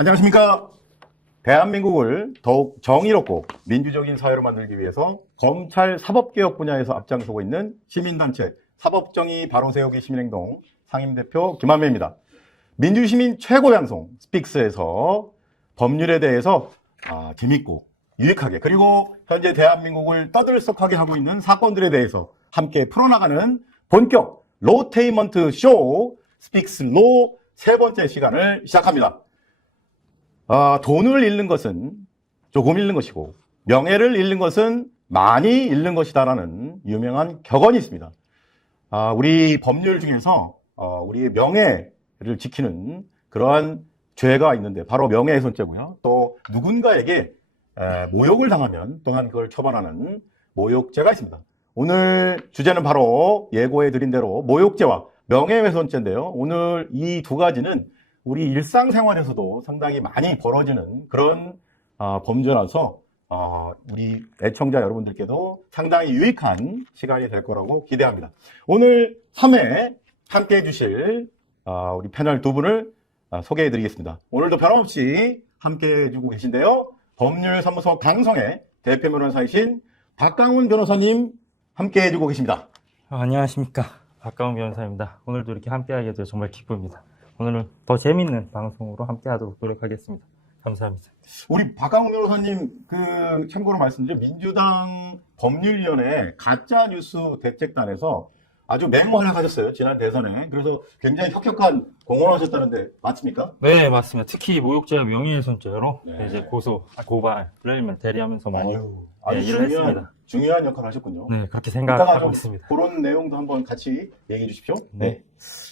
안녕하십니까. 대한민국을 더욱 정의롭고 민주적인 사회로 만들기 위해서 검찰 사법개혁 분야에서 앞장서고 있는 시민단체 사법정의 바로세우기 시민행동 상임대표 김한배입니다. 민주시민 최고 방송 스픽스에서 법률에 대해서 재밌고 유익하게, 그리고 현재 대한민국을 떠들썩하게 하고 있는 사건들에 대해서 함께 풀어나가는 본격 로테이먼트 쇼 스픽스 로 세 번째 시간을 시작합니다. 돈을 잃는 것은 조금 잃는 것이고 명예를 잃는 것은 많이 잃는 것이다라는 유명한 격언이 있습니다. 우리 법률 중에서 우리의 명예를 지키는 그러한 죄가 있는데 바로 명예훼손죄고요. 또 누군가에게 모욕을 당하면 또한 그걸 처벌하는 모욕죄가 있습니다. 오늘 주제는 바로 예고해 드린 대로 모욕죄와 명예훼손죄인데요. 오늘 이 두 가지는 우리 일상생활에서도 상당히 많이 벌어지는 그런 범죄라서 우리 애청자 여러분들께도 상당히 유익한 시간이 될 거라고 기대합니다. 오늘 3회 함께 해주실 우리 패널 두 분을 소개해 드리겠습니다. 오늘도 변함없이 함께 해주고 계신데요. 법률사무소 강성의 대표 변호사이신 박강훈 변호사님 함께 해주고 계십니다. 안녕하십니까. 박강훈 변호사입니다. 오늘도 이렇게 함께하게 돼서 정말 기쁩니다. 오늘은 더 재밌는 방송으로 함께하도록 노력하겠습니다. 감사합니다. 우리 박강훈 변호사님, 참고로 말씀드리면 민주당 법률위원회 가짜뉴스 대책단에서 아주 맹활약 하셨어요. 지난 대선에. 그래서 굉장히 혁혁한 공헌을 하셨다는데 맞습니까? 네, 맞습니다. 특히 모욕죄와 명예훼손죄로 네. 이제 고발을 대리하면서 많이 아주 일을 했습니다. 중요한 역할을 하셨군요. 네, 그렇게 이따가 생각하고 좀 있습니다. 그런 내용도 한번 같이 얘기해 주십시오. 네.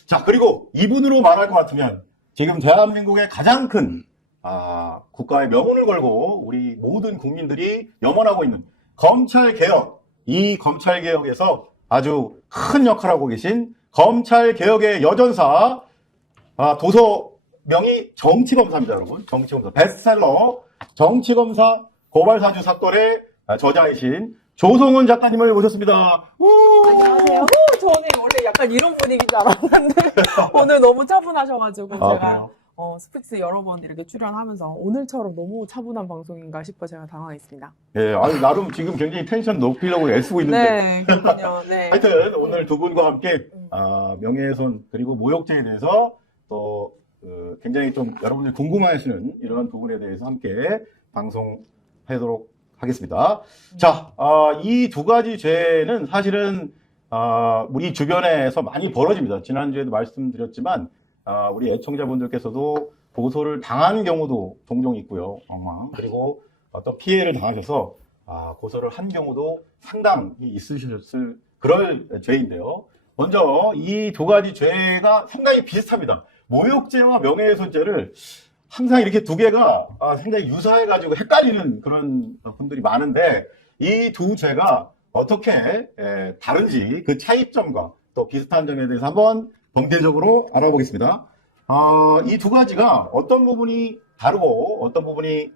자, 그리고 이분으로 말할 것 같으면 지금 대한민국의 가장 큰 국가의 명운을 걸고 우리 모든 국민들이 염원하고 있는 검찰개혁, 이 검찰개혁에서 아주 큰 역할을 하고 계신 검찰개혁의 여전사, 도서명이 정치검사입니다, 여러분. 정치검사. 베스트셀러 정치검사 고발사주 사건의 저자이신 조성은 작가님을 모셨습니다. 안녕하세요. 저는 원래 약간 이런 분위기인 줄 알았는데 오늘 너무 차분하셔가지고 제가 그래요? 스픽스 여러 번 이렇게 출연하면서 오늘처럼 너무 차분한 방송인가 싶어 제가 당황했습니다. 예, 나름 지금 굉장히 텐션 높이려고 애쓰고 있는데. 네, 그렇군요. 네. 하여튼 오늘 두 분과 함께 명예훼손 그리고 모욕죄에 대해서 또 굉장히 좀 여러분들이 궁금해하시는 이러한 부분에 대해서 함께 방송하도록 하겠습니다. 자, 이 두 가지 죄는 사실은 우리 주변에서 많이 벌어집니다. 지난주에도 말씀드렸지만 우리 애청자분들께서도 고소를 당한 경우도 종종 있고요. 그리고 어떤 피해를 당하셔서 고소를 한 경우도 상당히 있으셨을 그럴 죄인데요. 먼저 이 두 가지 죄가 상당히 비슷합니다. 모욕죄와 명예훼손죄를 항상 이렇게 두 개가 상당히 유사해가지고 헷갈리는 그런 분들이 많은데 이 두 죄가 어떻게 다른지 그 차이점과 또 비슷한 점에 대해서 한번 범죄적으로 알아보겠습니다. 이 두 가지가 어떤 부분이 다르고 어떤 부분이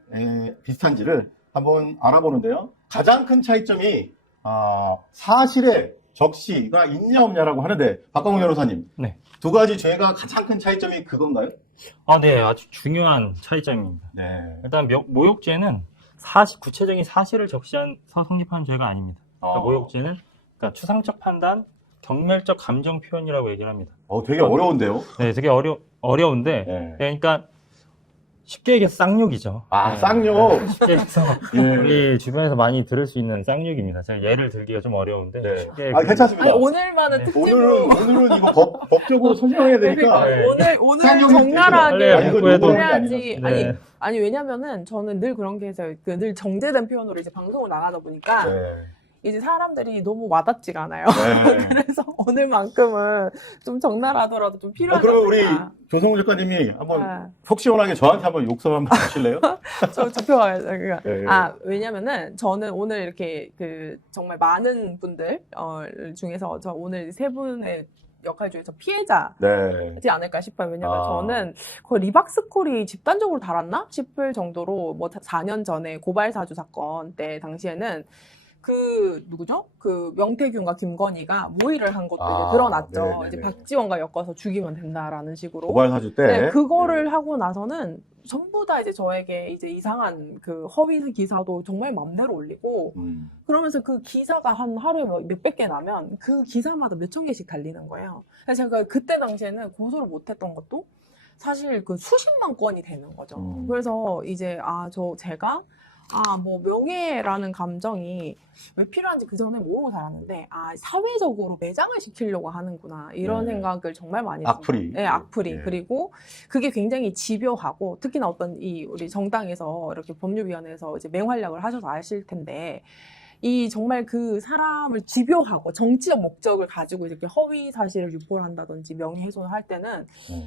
비슷한지를 한번 알아보는데요. 가장 큰 차이점이 사실의 적시가 있냐 없냐라고 하는데 박광훈 변호사님, 네. 두 가지 죄가 가장 큰 차이점이 그건가요? 네, 아주 중요한 차이점입니다. 네. 일단 모욕죄는 구체적인 사실을 적시해서 성립한 죄가 아닙니다. 그러니까 모욕죄는 그러니까 추상적 판단, 경멸적 감정 표현이라고 얘기를 합니다. 되게 어려운데요? 네, 되게 어려운데, 네. 그러니까 쉽게 얘기해서 쌍욕이죠. 쌍욕. 쉽게 해서 예. 우리 주변에서 많이 들을 수 있는 쌍욕입니다. 제가 예를 들기가 좀 어려운데. 네. 쉽게 괜찮습니다. 아니, 오늘만은 네. 특집으로 오늘은 이거 법적으로 설명해야 되니까. 네. 오늘 쌍욕이 적나라하게 빨리 이거 해도- 해야지. 네. 아니 왜냐면은 저는 늘 그런 게 해서 늘 정제된 표현으로 이제 방송을 나가다 보니까 네. 이제 사람들이 너무 와닿지가 않아요. 네. 그래서 오늘만큼은 좀 적나라하더라도 좀 필요하지 그러면 우리 않을까. 조성우 작가님이 한번 아, 속 시원하게 저한테 한번 욕설 한번 주실래요? 저 잡혀가요. 그러니까. 네. 왜냐면은 저는 오늘 이렇게 정말 많은 분들 중에서 저 오늘 세 분의 역할 중에서 피해자지 네. 않을까 싶어요. 왜냐면 저는 거의 리박스콜이 집단적으로 달았나 싶을 정도로 뭐 4년 전에 고발사주 사건 때 당시에는 그 누구죠? 그 명태균과 김건희가 모의를 한 것도 아, 이제 드러났죠. 네네네. 이제 박지원과 엮어서 죽이면 된다라는 식으로. 고발 사주 때. 네, 그거를 하고 나서는 전부 다 이제 저에게 이제 이상한 그 허위 기사도 정말 맘대로 올리고 그러면서 그 기사가 한 하루에 몇백 개 나면 그 기사마다 몇천 개씩 달리는 거예요. 그래서 제가 그때 당시에는 고소를 못했던 것도 사실 그 수십만 건이 되는 거죠. 그래서 이제 제가 뭐 명예라는 감정이 왜 필요한지 그 전에 모르고 살았는데 사회적으로 매장을 시키려고 하는구나 이런 네. 생각을 정말 많이 악플이. 네, 악플이. 네. 그리고 그게 굉장히 집요하고 특히나 어떤 우리 정당에서 이렇게 법률위원회에서 이제 맹활약을 하셔서 아실 텐데 이 정말 그 사람을 집요하고 정치적 목적을 가지고 이렇게 허위 사실을 유포를 한다든지 명예훼손을 할 때는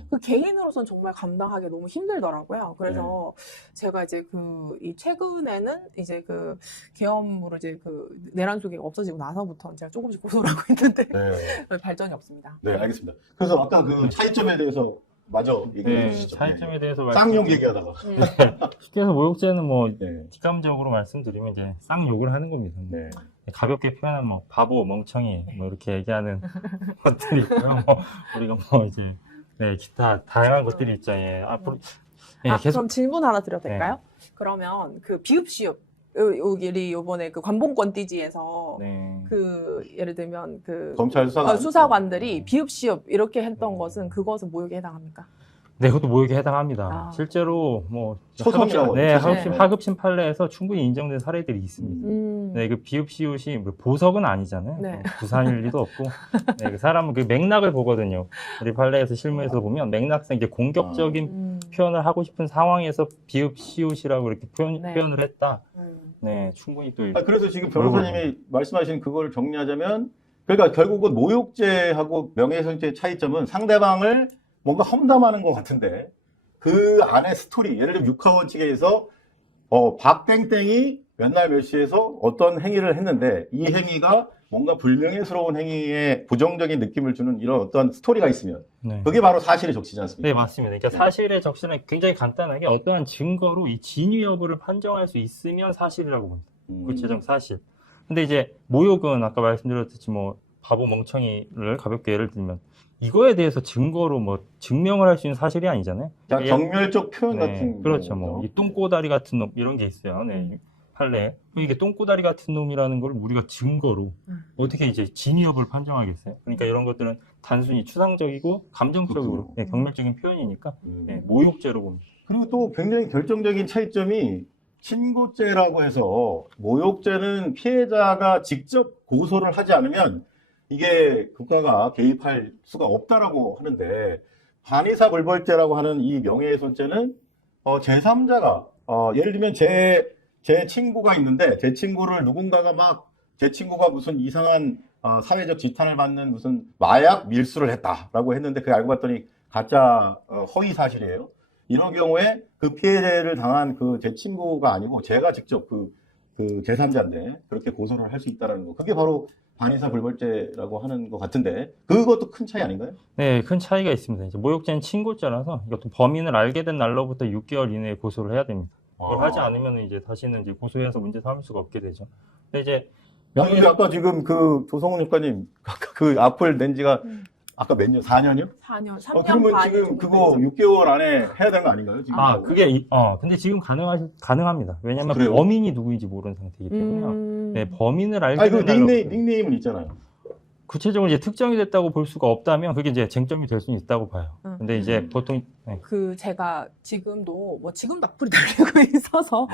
그 개인으로서는 정말 감당하기 너무 힘들더라고요. 그래서 제가 이제 이 최근에는 이제 그 계엄으로 이제 그 내란 소개가 없어지고 나서부터 제가 조금씩 고소를 하고 있는데 네. 발전이 없습니다. 네, 알겠습니다. 그래서 아까 그 차이점에 대해서 마저 얘기해 주시죠. 차이점에 대해서 쌍욕 얘기하다가. 쉽게 해서 모욕죄는 뭐 네. 뒷감적으로 말씀드리면 이제 쌍욕을 하는 겁니다. 네. 가볍게 표현하면 뭐 바보, 멍청이 뭐 이렇게 얘기하는 것들이 있고요. 뭐 우리가 뭐 이제 기타 다양한 것들이 있죠. 앞으로 그럼 질문 하나 드려도 될까요? 그러면 그 비읍시읍 우리 요번에 그 관봉권 띠지에서 그 예를 들면 그 검찰 수사관들이 비읍시읍 이렇게 했던 것은 그것은 모욕에 해당합니까? 네, 그것도 모욕에 해당합니다. 실제로 뭐 초성이라고 하급심 판례에서 충분히 인정된 사례들이 있습니다. 네, 그 비읍시옷이 뭐 보석은 아니잖아요. 네. 부산일 리도 없고, 네, 그 사람은 그 맥락을 보거든요. 우리 판례에서 실무에서 보면 맥락상 이제 공격적인 표현을 하고 싶은 상황에서 비읍시옷이라고 이렇게 표현을 했다. 네, 충분히 또. 그래서 지금 변호사님이 말씀하신 그걸 정리하자면, 그러니까 결국은 모욕죄하고 명예훼손죄의 차이점은 상대방을 뭔가 험담하는 것 같은데 그 안에 스토리, 예를 들면 육하원칙에서 박땡땡이 몇 날 몇 시에서 어떤 행위를 했는데 이 행위가 뭔가 불명예스러운 행위에 부정적인 느낌을 주는 이런 어떤 스토리가 있으면 그게 바로 사실의 적시지 않습니까? 네, 맞습니다. 그러니까 사실의 적시는 굉장히 간단하게 어떠한 증거로 이 진위 여부를 판정할 수 있으면 사실이라고 봅니다. 구체적 사실. 근데 이제 모욕은 아까 말씀드렸듯이 뭐 바보 멍청이를 가볍게 예를 들면 이거에 대해서 증거로 뭐 증명을 할 수 있는 사실이 아니잖아요. 경멸적 표현 같은. 그렇죠. 뭐 이 똥꼬다리 같은 놈 이런 게 있어요. 네. 판례. 이게 똥꼬다리 같은 놈이라는 걸 우리가 증거로 어떻게 이제 진위 여부를 판정하겠어요? 그러니까 이런 것들은 단순히 추상적이고 감정적으로 경멸적인 표현이니까 모욕죄로 봅니다. 그리고 또 굉장히 결정적인 차이점이 친고죄라고 해서 모욕죄는 피해자가 직접 고소를 하지 않으면 이게 국가가 개입할 수가 없다라고 하는데 반의사 불벌죄라고 하는 이 명예훼손죄는 제3자가 예를 들면 제 친구가 있는데 제 친구를 누군가가 막 제 친구가 무슨 이상한 사회적 지탄을 받는 무슨 마약 밀수를 했다라고 했는데 그 알고 봤더니 가짜 허위 사실이에요. 이런 경우에 그 피해를 당한 그 제 친구가 아니고 제가 직접 그 제3자인데 그렇게 고소를 할 수 있다는 거. 그게 바로 반의사 불벌죄라고 하는 것 같은데 그것도 큰 차이 아닌가요? 네, 큰 차이가 있습니다. 이제 모욕죄는 친고죄라서 이것도 범인을 알게 된 날로부터 6개월 이내에 고소를 해야 됩니다. 그걸 하지 않으면 이제 다시는 이제 고소해서 문제 삼을 수가 없게 되죠. 근데 이제 아까 지금 그 조성훈 육관님 그 악플 낸 지가 아까 몇 년? 4년이요? 4년, 3년 그러면 반 지금 그거 6개월 안에 해야 되는 거 아닌가요? 지금? 근데 지금 가능합니다. 왜냐면 그래요? 범인이 누구인지 모르는 상태이기 때문에요. 네, 범인을 알게 아니, 그 된 날로부터 닉네임은 있잖아요. 구체적으로 이제 특정이 됐다고 볼 수가 없다면 그게 이제 쟁점이 될 수는 있다고 봐요. 근데 이제 보통 제가 지금도 악플이 달리고 있어서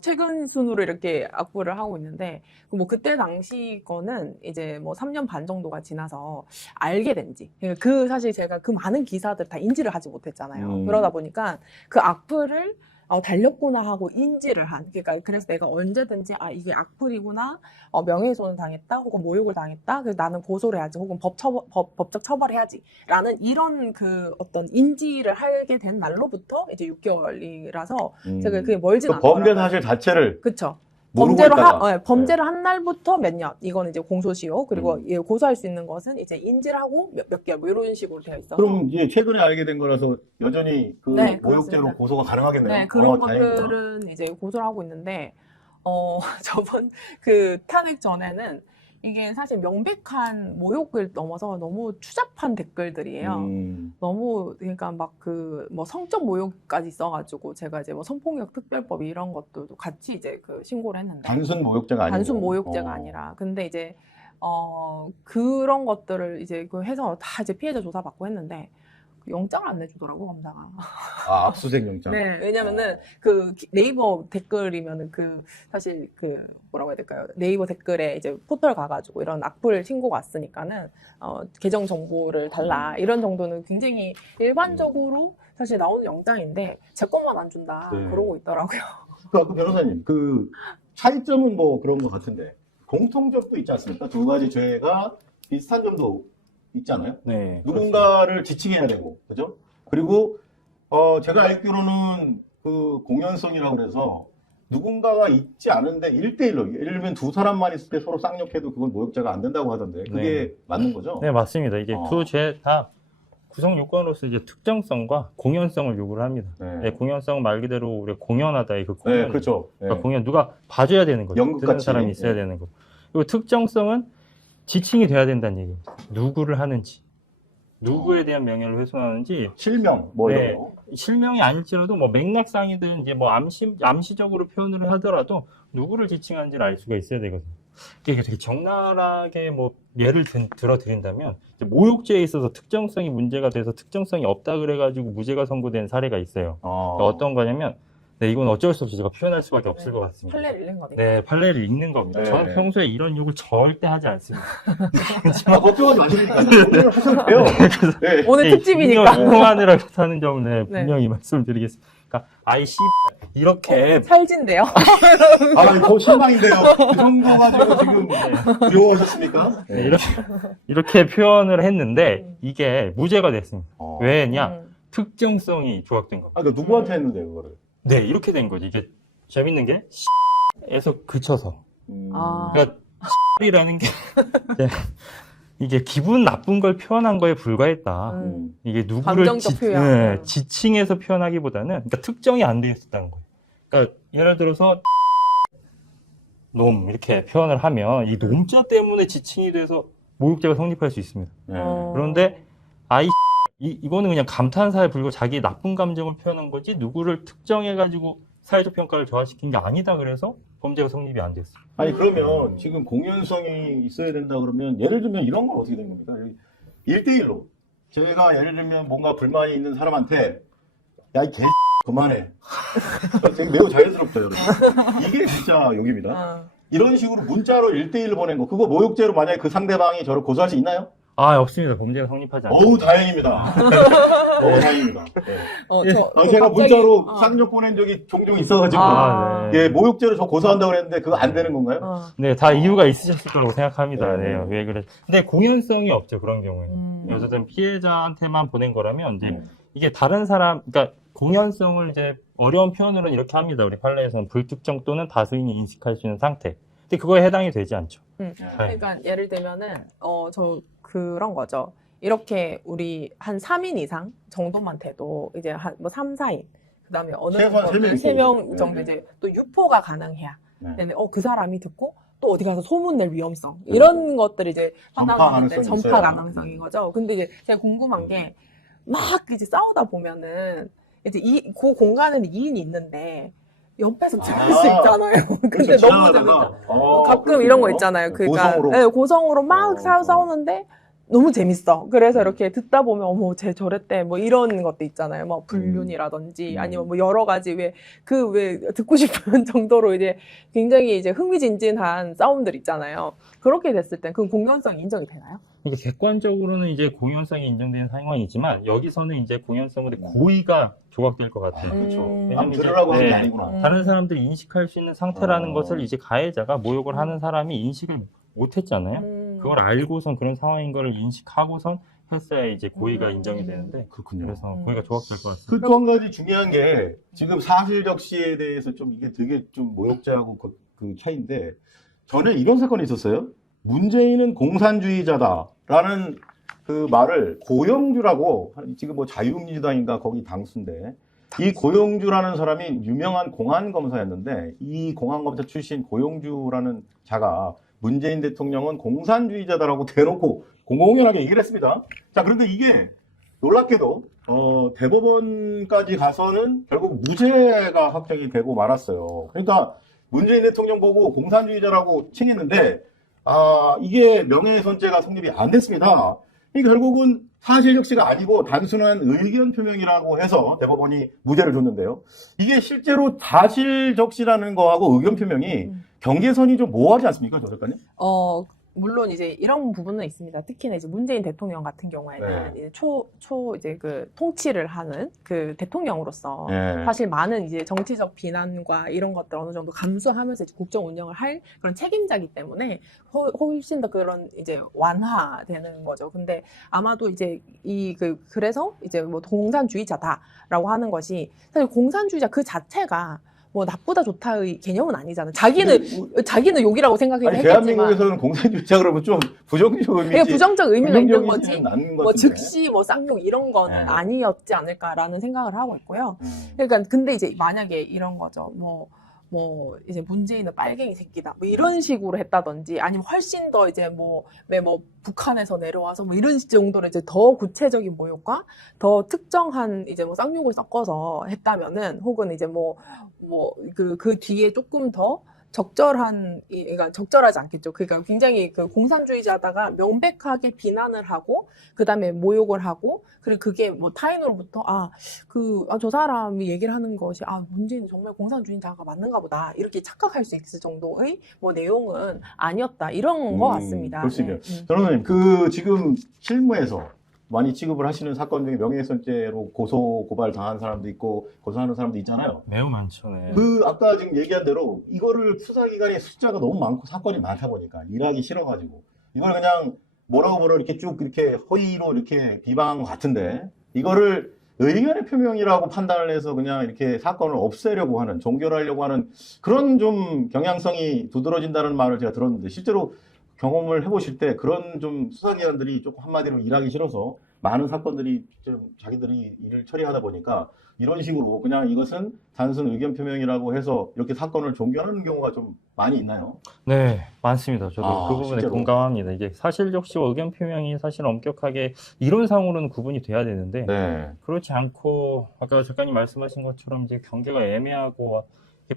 최근 순으로 이렇게 악플을 하고 있는데 뭐 그때 당시 거는 이제 뭐 3년 반 정도가 지나서 알게 된지 그 사실 제가 그 많은 기사들 다 인지를 하지 못했잖아요. 그러다 보니까 그 악플을 달렸구나 하고 인지를 한. 그러니까 그래서 내가 언제든지 이게 악플이구나, 명예훼손을 당했다, 혹은 모욕을 당했다. 그래서 나는 고소를 해야지, 혹은 법적 처벌해야지라는 이런 그 어떤 인지를 하게 된 날로부터 이제 6개월이라서 제가 그게 멀진 않더라고요. 범죄 사실 자체를 그쵸. 모르고 있다가. 범죄를 한 날부터 몇 년, 이거는 이제 공소시효, 그리고 고소할 수 있는 것은 이제 인지를 하고 몇 개월, 뭐 이런 식으로 되어 있어서. 그럼 이제 최근에 알게 된 거라서 여전히 그 모욕죄로 그렇습니다. 고소가 가능하겠네요. 네, 그런 것들은 이제 고소를 하고 있는데, 저번 그 탄핵 전에는 이게 사실 명백한 모욕을 넘어서 너무 추잡한 댓글들이에요. 너무 그러니까 막 그 뭐 성적 모욕까지 있어가지고 제가 이제 뭐 성폭력 특별법 이런 것들도 같이 이제 그 신고를 했는데 단순 모욕죄가 아니고. 단순 모욕죄가 아니라 근데 이제 그런 것들을 이제 그 해서 다 이제 피해자 조사 받고 했는데 영장을 안 내주더라고 검사가. 아, 압수수색 영장. 네, 왜냐면은 그 네이버 댓글이면은 그 사실 그 뭐라고 해야 될까요? 네이버 댓글에 이제 포털 가가지고 이런 악플 신고가 왔으니까는 계정 정보를 달라 이런 정도는 굉장히 일반적으로 사실 나오는 영장인데 제 것만 안 준다 네. 그러고 있더라고요. 그 변호사님, 그 차이점은 뭐 그런 것 같은데 공통점도 있지 않습니까? 두 가지 죄가 비슷한 점도 있잖아요. 네. 누군가를 지칭해야 되고, 그죠? 그리고 제가 알기로는 그 공연성이라고 그래서 누군가가 있지 않은데 1대1로 예를 들면 두 사람만 있을 때 서로 쌍욕해도 그건 모욕죄가 안 된다고 하던데 그게 맞는 거죠? 네, 맞습니다. 이게 두 죄 다 구성 요건으로서 이제 특정성과 공연성을 요구를 합니다. 네. 네, 공연성 말 그대로 우리가 공연하다의 그 공연. 네, 그렇죠. 네. 그러니까 공연 누가 봐줘야 되는 거죠. 연극같이. 듣는 사람이 있어야 네. 되는 거. 그리고 특정성은 지칭이 돼야 된다는 얘기입니다. 누구를 하는지, 누구에 대한 명예를 훼손하는지, 실명 뭐 네. 이런 거. 실명이 아닐지라도 뭐 맥락상이든 이제 뭐 암시적으로 표현을 하더라도 누구를 지칭하는지를 알 수가 있어야 되거든요. 이게 되게 적나라하게 뭐 예를 들어 드린다면 모욕죄에 있어서 특정성이 문제가 돼서 특정성이 없다 그래가지고 무죄가 선고된 사례가 있어요. 그러니까 어떤 거냐면 네, 이건 어쩔 수 없이 제가 표현할 수밖에 없을 것 같습니다. 판례를 읽는 거니까. 네, 판례를 읽는 겁니다. 네. 저는 평소에 이런 욕을 절대 하지 않습니다. 걱정하지 마시니까 오늘 하셔도 돼요. 네. 오늘 특집이니까. 통화하느라 하는 점은 네, 네. 분명히 말씀드리겠습니다. 그러니까 아이씨 이렇게 살진데요. 아, 이거 실망인데요. 그 정도 가지고 지금 두려워하셨습니까? 네, 이렇게 표현을 했는데 이게 무죄가 됐습니다. 왜냐? 특정성이 조각된 겁니다. 아, 그 누구한테 했는데 그거를? 네, 이렇게 된 거지. 이게 재밌는 게 에서 그쳐서. 아. 그러니까 이라는 게 이게 기분 나쁜 걸 표현한 거에 불과했다. 이게 누구를 감정적 표현. 지칭해서 표현하기보다는 그러니까 특정이 안 돼 있었다는 거예요. 그러니까 예를 들어서 놈 이렇게 표현을 하면 이 놈자 때문에 지칭이 돼서 모욕죄가 성립할 수 있습니다. 네. 그런데 이거는 그냥 감탄사에 불고 자기 나쁜 감정을 표현한 거지 누구를 특정해가지고 사회적 평가를 저하시킨 게 아니다 그래서 범죄가 성립이 안 됐어요. 아니 그러면 지금 공연성이 있어야 된다 그러면 예를 들면 이런 건 어떻게 된 겁니까? 1대1로 제가 예를 들면 뭔가 불만이 있는 사람한테 야 이 개 그만해. 되게 매우 자연스럽죠 여러분. 이게 진짜 욕입니다. 이런 식으로 문자로 1대1로 보낸 거 그거 모욕죄로 만약에 그 상대방이 저를 고소할 수 있나요? 아 없습니다. 범죄가 성립하지 않습니다. 어우 다행입니다. 어우 다행입니다. 네. 제가 갑자기, 문자로 쌍욕 보낸 적이 종종 있어가지고 네. 예, 모욕죄로 저 고소한다고 그랬는데 그거 안 되는 건가요? 네, 다 이유가 있으셨을 거라고 생각합니다. 네. 네, 왜 그래? 근데 공연성이 없죠 그런 경우에는. 어쨌든 피해자한테만 보낸 거라면 이제 이게 다른 사람, 그러니까 공연성을 이제 어려운 표현으로는 이렇게 합니다. 우리 판례에서는 불특정 또는 다수인이 인식할 수 있는 상태. 근데 그거에 해당이 되지 않죠. 그러니까 예를 들면은 저 그런 거죠. 이렇게 우리 한 3인 이상 정도만 돼도 이제 한 뭐 3, 4인 그다음에 어느 최소한 정도 세 명 3명 정도 이제 또 유포가 가능해야. 네. 근데 그 사람이 듣고 또 어디 가서 소문낼 위험성 이런 것들이 이제 전파 판단하는데 가능성이 전파 있어요. 가능성인 거죠. 근데 이제 제가 궁금한 게 막 이제 싸우다 보면은 이제 그 공간에는 2인이 있는데 옆에서 들을 수 있잖아요. 근데 그렇죠. 너무 지나가다가, 재밌다. 가끔 이런 거 있잖아요. 그러니까 고성으로. 네, 고성으로 막 싸우는데 너무 재밌어. 그래서 이렇게 듣다 보면 어머 쟤 저랬대 뭐 이런 것도 있잖아요. 뭐 불륜이라든지 아니면 뭐 여러 가지 왜 듣고 싶은 정도로 이제 굉장히 이제 흥미진진한 싸움들 있잖아요. 그렇게 됐을 땐 그 공연성 인정이 되나요? 그러니까 객관적으로는 이제 공연성이 인정되는 상황이지만 여기서는 이제 공연성의 고의가 조각될 것 같아요. 그렇죠. 왜냐면 남 이제, 들으라고 하는 게 네, 아니구나. 다른 사람들이 인식할 수 있는 상태라는 것을 이제 가해자가 모욕을 하는 사람이 인식을 못했잖아요. 그걸 알고선 그런 상황인 걸 인식하고선 했어야 이제 고의가 인정이 되는데 그렇군요. 그래서 고의가 조각될 것 같습니다. 그 또 한 가지 중요한 게 지금 사실적시에 대해서 좀 이게 되게 좀 모욕죄하고 그 차이인데 전에 이런 사건이 있었어요. 문재인은 공산주의자다라는 그 말을 고영주라고 지금 뭐 자유민주당인가 거기 당수인데 이 고용주라는 사람이 유명한 공안 검사였는데 이 공안 검사 출신 고용주라는 자가 문재인 대통령은 공산주의자다라고 대놓고 공공연하게 얘기를 했습니다. 자, 그런데 이게 놀랍게도 대법원까지 가서는 결국 무죄가 확정이 되고 말았어요. 그러니까 문재인 대통령 보고 공산주의자라고 칭했는데 이게 명예훼손죄가 성립이 안 됐습니다. 그러니까 결국은 사실적시가 아니고 단순한 의견 표명이라고 해서 대법원이 무죄를 줬는데요. 이게 실제로 사실적시라는 거하고 의견 표명이 경계선이 좀 모호하지 않습니까, 조 작가님? 물론 이제 이런 부분은 있습니다. 특히나 이제 문재인 대통령 같은 경우에는 네. 이제 이제 그 통치를 하는 그 대통령으로서 네. 사실 많은 이제 정치적 비난과 이런 것들 어느 정도 감수하면서 이제 국정 운영을 할 그런 책임자이기 때문에 훨씬 더 그런 이제 완화되는 거죠. 근데 아마도 이제 그래서 이제 뭐 공산주의자다라고 하는 것이 사실 공산주의자 그 자체가 뭐 나쁘다 좋다의 개념은 아니잖아요. 자기는 욕이라고 생각하긴 했겠지만 대한민국에서는 공산주의자 그러면 좀 부정적 의미지. 그러니까 부정적 의미가 있는 거지. 긍정적이지는 않는 것 뭐 같은데. 즉시 뭐 쌍욕 이런 건 네. 아니었지 않을까라는 생각을 하고 있고요. 그러니까 근데 이제 만약에 이런 거죠. 뭐 이제 문재인은 빨갱이 새끼다. 뭐 이런 식으로 했다든지 아니면 훨씬 더 이제 왜 북한에서 내려와서 뭐 이런 정도로 이제 더 구체적인 모욕과 더 특정한 이제 뭐 쌍욕을 섞어서 했다면은 혹은 이제 그 뒤에 조금 더 그러니까 적절하지 않겠죠. 그러니까 굉장히 그 공산주의자다가 명백하게 비난을 하고, 그 다음에 모욕을 하고, 그리고 그게 뭐 타인으로부터, 저 사람이 얘기를 하는 것이, 문재인은 정말 공산주의자가 맞는가 보다. 이렇게 착각할 수 있을 정도의 뭐 내용은 아니었다. 이런 것 같습니다. 그렇습니다. 네. 저는 지금 실무에서 많이 취급을 하시는 사건 중에 명예훼손죄로 고발 당한 사람도 있고 고소하는 사람도 있잖아요. 매우 많죠. 네. 아까 지금 얘기한 대로 이거를 수사기관의 숫자가 너무 많고 사건이 많다 보니까 일하기 싫어가지고 이걸 그냥 뭐라고 이렇게 쭉 이렇게 허위로 이렇게 비방한 것 같은데 이거를 의견의 표명이라고 판단을 해서 그냥 이렇게 사건을 없애려고 하는, 종결하려고 하는 그런 좀 경향성이 두드러진다는 말을 제가 들었는데 실제로 경험을 해보실 때 그런 좀 수사기관들이 조금 한마디로 일하기 싫어서 많은 사건들이 좀 자기들이 일을 처리하다 보니까 이런 식으로 그냥 이것은 단순 의견 표명이라고 해서 이렇게 사건을 종결하는 경우가 좀 많이 있나요? 네, 많습니다. 저도 그 부분에 실제로? 공감합니다. 이게 사실적시와 의견 표명이 사실 엄격하게 이론상으로는 구분이 돼야 되는데 네. 그렇지 않고 아까 작가님 말씀하신 것처럼 이제 경계가 애매하고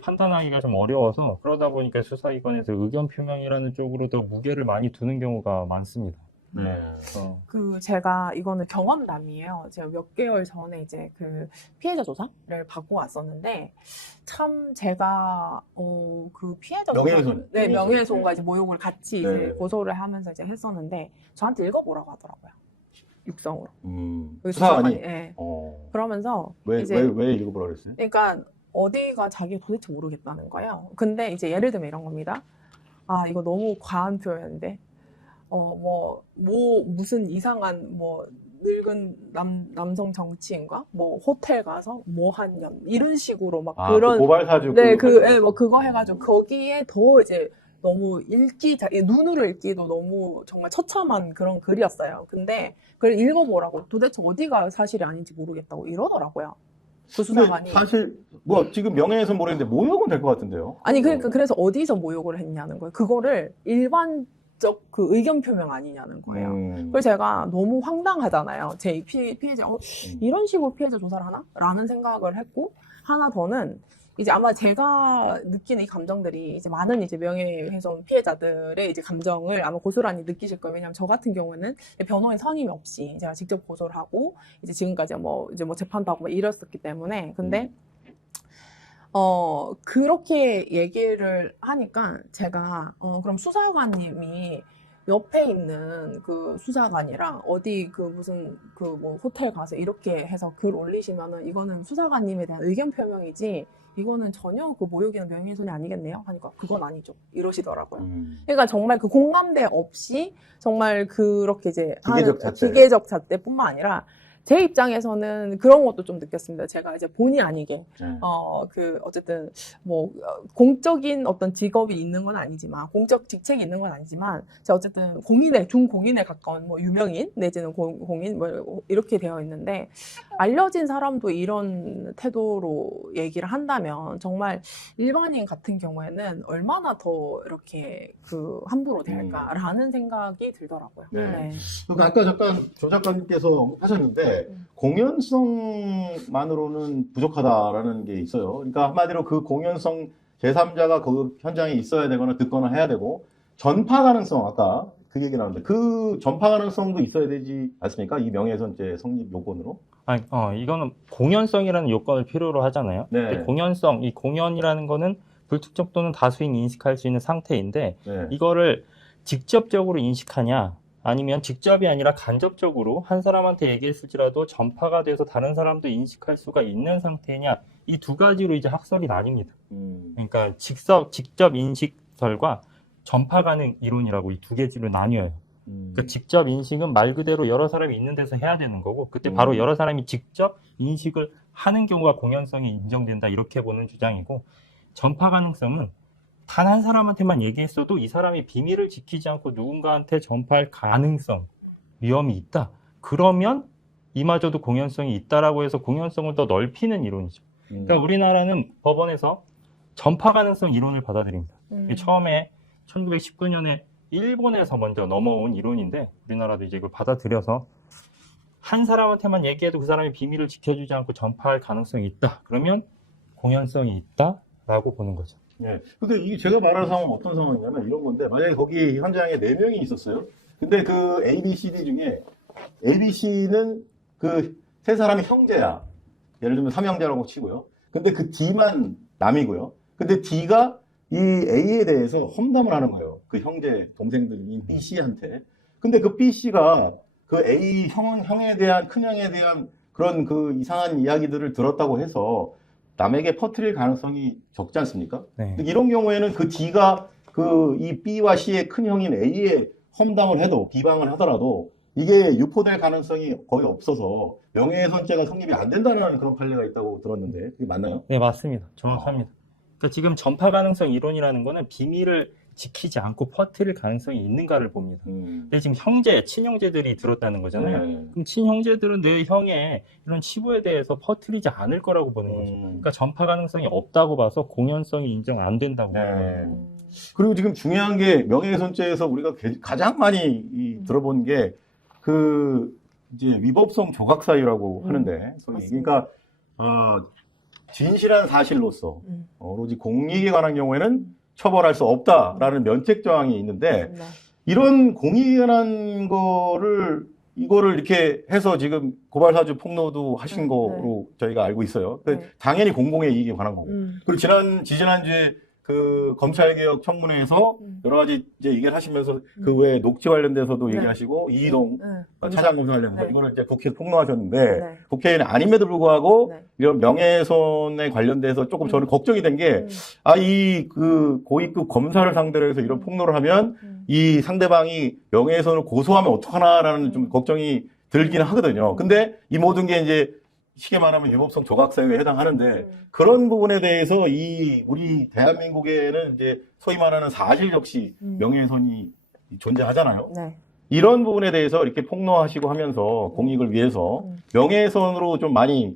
판단하기가 좀 어려워서 그러다 보니까 수사기관에서 의견 표명이라는 쪽으로 더 무게를 많이 두는 경우가 많습니다. 네. 제가 이거는 경험담이에요. 제가 몇 개월 전에 이제 그 피해자 조사를 받고 왔었는데 참 제가 그 피해자 명예훼손. 네, 명예훼손과 이제 모욕을 같이 이제 네. 고소를 하면서 이제 했었는데 저한테 읽어보라고 하더라고요. 육성으로. 수사관이. 네. 그러면서 왜 읽어보라고 그랬어요? 그러니까 어디가 자기가 도대체 모르겠다는 거예요. 근데 이제 예를 들면 이런 겁니다. 이거 너무 과한 표현인데. 무슨 이상한 늙은 남성 정치인과 호텔 가서 한 년 이런 식으로 막 그런 고발 사주. 네, 그거 해가지고 거기에 더 이제 너무 눈으로 읽기도 너무 정말 처참한 그런 글이었어요. 근데 그걸 읽어보라고 도대체 어디가 사실이 아닌지 모르겠다고 이러더라고요. 그 수사관이. 사실 지금 명예훼손 모르겠는데 모욕은 될 것 같은데요. 아니 그러니까 그래서 어디서 모욕을 했냐는 거예요. 그거를 그 의견 표명 아니냐는 거예요. 그래서 제가 너무 황당하잖아요. 제 피해자, 이런 식으로 피해자 조사를 하나? 라는 생각을 했고, 하나 더는, 이제 아마 제가 느끼는 이 감정들이 이제 많은 이제 명예훼손 피해자들의 이제 감정을 아마 고스란히 느끼실 거예요. 왜냐면 저 같은 경우는 변호인 선임 없이 제가 직접 고소를 하고, 이제 지금까지 재판도 하고 이랬었기 때문에. 근데, 그렇게 얘기를 하니까 제가, 그럼 수사관님이 옆에 있는 그 수사관이랑 어디 호텔 가서 이렇게 해서 글 올리시면은 이거는 수사관님에 대한 의견 표명이지 이거는 전혀 그 모욕이나 명예훼손이 아니겠네요? 하니까 그건 아니죠. 이러시더라고요. 그러니까 정말 그 공감대 없이 정말 그렇게 이제 기계적 잣대. 기계적 잣대뿐만 아니라 제 입장에서는 그런 것도 좀 느꼈습니다. 제가 이제 본의 아니게, 네. 어쨌든, 공적인 어떤 직업이 있는 건 아니지만, 공적 직책이 있는 건 아니지만, 제가 어쨌든 중공인에 가까운 유명인, 내지는 공인, 이렇게 되어 있는데, 알려진 사람도 이런 태도로 얘기를 한다면, 정말 일반인 같은 경우에는 얼마나 더 이렇게 함부로 대할까라는 생각이 들더라고요. 네. 그러니까 아까 잠깐 조 작가님께서 하셨는데, 공연성만으로는 부족하다라는 게 있어요. 그러니까 한마디로 그 공연성 제3자가 그 현장에 있어야 되거나 듣거나 해야 되고, 전파 가능성, 아까 그 얘기 나왔는데, 그 전파 가능성도 있어야 되지 않습니까? 이 명예훼손죄 성립 요건으로? 이거는 공연성이라는 요건을 필요로 하잖아요. 네. 근데 공연성, 이 공연이라는 거는 불특정 또는 다수인 인식할 수 있는 상태인데, 네. 이거를 직접적으로 인식하냐, 아니면 직접이 아니라 간접적으로 한 사람한테 얘기했을지라도 전파가 돼서 다른 사람도 인식할 수가 있는 상태냐, 이 두 가지로 이제 학설이 나뉩니다. 그러니까 직접 인식설과 전파 가능 이론이라고 이 두 개로 나뉘어요. 그러니까 직접 인식은 말 그대로 여러 사람이 있는 데서 해야 되는 거고, 그때 바로 여러 사람이 직접 인식을 하는 경우가 공연성이 인정된다, 이렇게 보는 주장이고, 전파 가능성은 단 한 사람한테만 얘기했어도 이 사람이 비밀을 지키지 않고 누군가한테 전파할 가능성, 위험이 있다. 그러면 이마저도 공연성이 있다라고 해서 공연성을 더 넓히는 이론이죠. 그러니까 우리나라는 법원에서 전파 가능성 이론을 받아들입니다. 처음에 1919년에 일본에서 먼저 넘어온 이론인데, 우리나라도 이제 이걸 받아들여서 한 사람한테만 얘기해도 그 사람이 비밀을 지켜주지 않고 전파할 가능성이 있다. 그러면 공연성이 있다라고 보는 거죠. 네. 근데 이게 제가 말하는 상황은 어떤 상황이냐면 이런 건데, 만약에 거기 현장에 4명이 있었어요. 근데 그 A, B, C, D 중에 A, B, C는 그 세 사람이 형제야. 예를 들면 삼형제라고 치고요. 근데 그 D만 남이고요. 근데 D가 이 A에 대해서 험담을 하는 거예요. 그 형제, 동생들인 B, C한테. 근데 그 B, C가 그 A 형에 대한, 큰형에 대한 그런 그 이상한 이야기들을 들었다고 해서 남에게 퍼뜨릴 가능성이 적지 않습니까? 네. 이런 경우에는 그 D가 이 B와 C의 큰 형인 A의 험담을 해도, 비방을 하더라도 이게 유포될 가능성이 거의 없어서 명예훼손죄가 성립이 안 된다는 그런 판례가 있다고 들었는데, 그게 맞나요? 네, 맞습니다. 정확합니다. 그러니까 지금 전파 가능성 이론이라는 거는 비밀을 지키지 않고 퍼뜨릴 가능성이 있는가를 봅니다. 근데 지금 친형제들이 들었다는 거잖아요. 그럼 친형제들은 내 형의 이런 치부에 대해서 퍼뜨리지 않을 거라고 보는 거죠. 그러니까 전파 가능성이 없다고 봐서 공연성이 인정 안 된다고 보는 거예요. 그리고 지금 중요한 게 명예훼손죄에서 우리가 가장 많이 들어본 게 이제 위법성 조각 사유라고 하는데, 그러니까 진실한 사실로서 오로지 공익에 관한 경우에는 처벌할 수 없다라는 면책 조항이 있는데, 이런 공익에 관한 이거를 이렇게 해서 지금 고발사주 폭로도 하신 거로 저희가 알고 있어요. 당연히 공공의 이익에 관한 거고. 그리고 지지난주에 그 검찰개혁 청문회에서 여러 가지 이제 얘기를 하시면서 그 외에 녹취 관련돼서도 얘기하시고, 이희동 차장검사 관련해서 이거를 이제 국회에서 폭로하셨는데, 국회의원이 아님에도 불구하고 이런 명예훼손에 관련돼서 조금 저는 걱정이 된 게, 그 고위급 검사를 상대로 해서 이런 폭로를 하면 이 상대방이 명예훼손을 고소하면 어떡하나라는 좀 걱정이 들기는 하거든요. 근데 이 모든 게 이제 쉽게 말하면 위법성 조각사유에 해당하는데, 그런 부분에 대해서 우리 대한민국에는 이제 소위 말하는 사실 적시 명예훼손이 존재하잖아요. 이런 부분에 대해서 이렇게 폭로하시고 하면서 공익을 위해서 명예훼손으로 좀 많이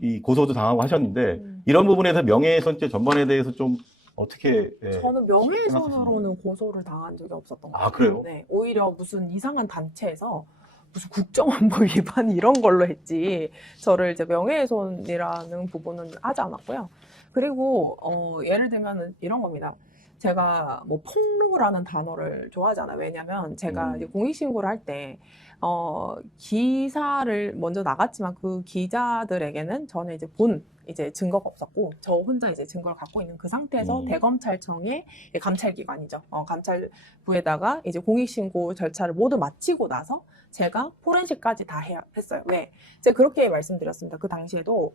이 고소도 당하고 하셨는데, 이런 부분에서 명예훼손죄 전반에 대해서 좀 어떻게? 저는 명예훼손으로는 고소를 당한 적이 없었던 것 같아요. 그래요? 네, 오히려 무슨 이상한 단체에서 무슨 국정원법 위반 이런 걸로 했지, 저를 이제 명예훼손이라는 부분은 하지 않았고요. 그리고 예를 들면 이런 겁니다. 제가 뭐 폭로라는 단어를 좋아하잖아요. 왜냐면 제가 이제 공익신고를 할 때 기사를 먼저 나갔지만 그 기자들에게는 저는 이제 증거가 없었고, 저 혼자 이제 증거를 갖고 있는 그 상태에서 대검찰청의 감찰기관이죠. 감찰부에다가 이제 공익신고 절차를 모두 마치고 나서 제가 포렌식까지 다 했어요. 왜? 제가 그렇게 말씀드렸습니다. 그 당시에도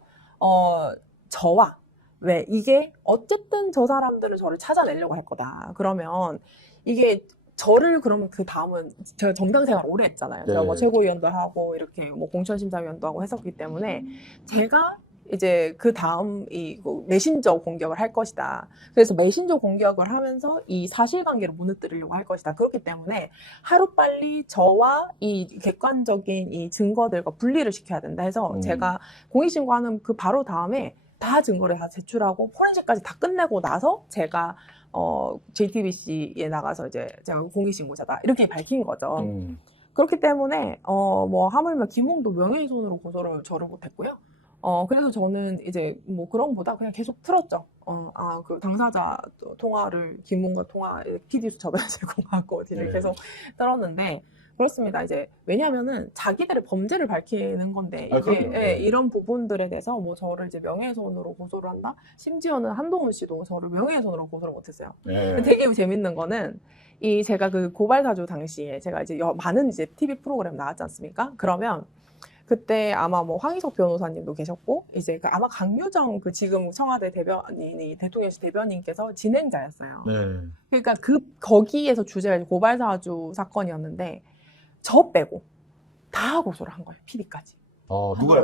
이게 어쨌든 저 사람들은 저를 찾아내려고 할 거다. 그러면 이게 저를 그러면 그 다음은 제가 정당 생활 오래 했잖아요. 제가 뭐 네. 최고위원도 하고 이렇게 뭐 공천심사위원도 하고 했었기 때문에 제가 이제 그 다음 이 메신저 공격을 할 것이다. 그래서 메신저 공격을 하면서 이 사실관계를 무너뜨리려고 할 것이다. 그렇기 때문에 하루빨리 저와 이 객관적인 이 증거들과 분리를 시켜야 된다 해서 제가 공익신고하는 그 바로 다음에 다 증거를 다 제출하고 포렌식까지 다 끝내고 나서 제가 JTBC에 나가서 이제 제가 공익신고자다 이렇게 밝힌 거죠. 그렇기 때문에 뭐 하물며 김웅도 명예훼손으로 고소를 저를 못했고요. 그래서 저는 이제 뭐 그런 거보다 그냥 계속 틀었죠. 그 당사자 통화를 김웅과 통화 PD수 저변 제공하고 네. 계속 틀었는데 그렇습니다. 이제 왜냐하면은 자기들의 범죄를 밝히는 건데 아, 이게 그럼요. 예, 이런 부분들에 대해서 뭐 저를 이제 명예훼손으로 고소를 한다. 심지어는 한동훈 씨도 저를 명예훼손으로 고소를 못했어요. 네. 되게 재밌는 거는 이 제가 그 고발사주 당시에 제가 이제 많은 이제 TV 프로그램 나왔지 않습니까? 그러면 그때 아마 뭐 황희석 변호사님도 계셨고 이제 그 아마 강유정 그 지금 청와대 대변인이 대통령실 대변인께서 진행자였어요. 네. 그러니까 거기에서 주제가 고발사주 사건이었는데 저 빼고 다 고소를 한 거예요. PD까지. 누가요?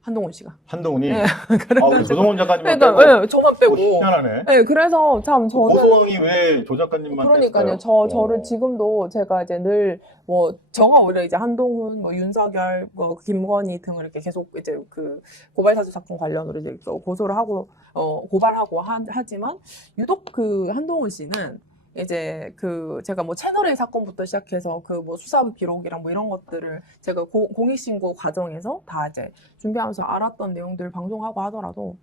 한동훈 씨가. 한동훈이. 네. 우리 조성원 작가님만 그러니까 빼고. 네, 저만 빼고. 희한하네. 네, 그래서 참 저는 고소왕이 왜 조 작가님만 그러니까요. 뺐어요? 저를 지금도 제가 이제 늘 뭐 저가 오히려 이제 한동훈, 뭐 윤석열, 뭐 김건희 등을 이렇게 계속 이제 그 고발사주 사건 관련으로 이제 고소를 하고 고발하고 하지만 유독 그 한동훈 씨는 이제 그 제가 뭐 채널A 사건부터 시작해서 그 뭐 수사 기록이랑 뭐 이런 것들을 제가 공익신고 과정에서 다 이제 준비하면서 알았던 내용들 방송하고 하더라도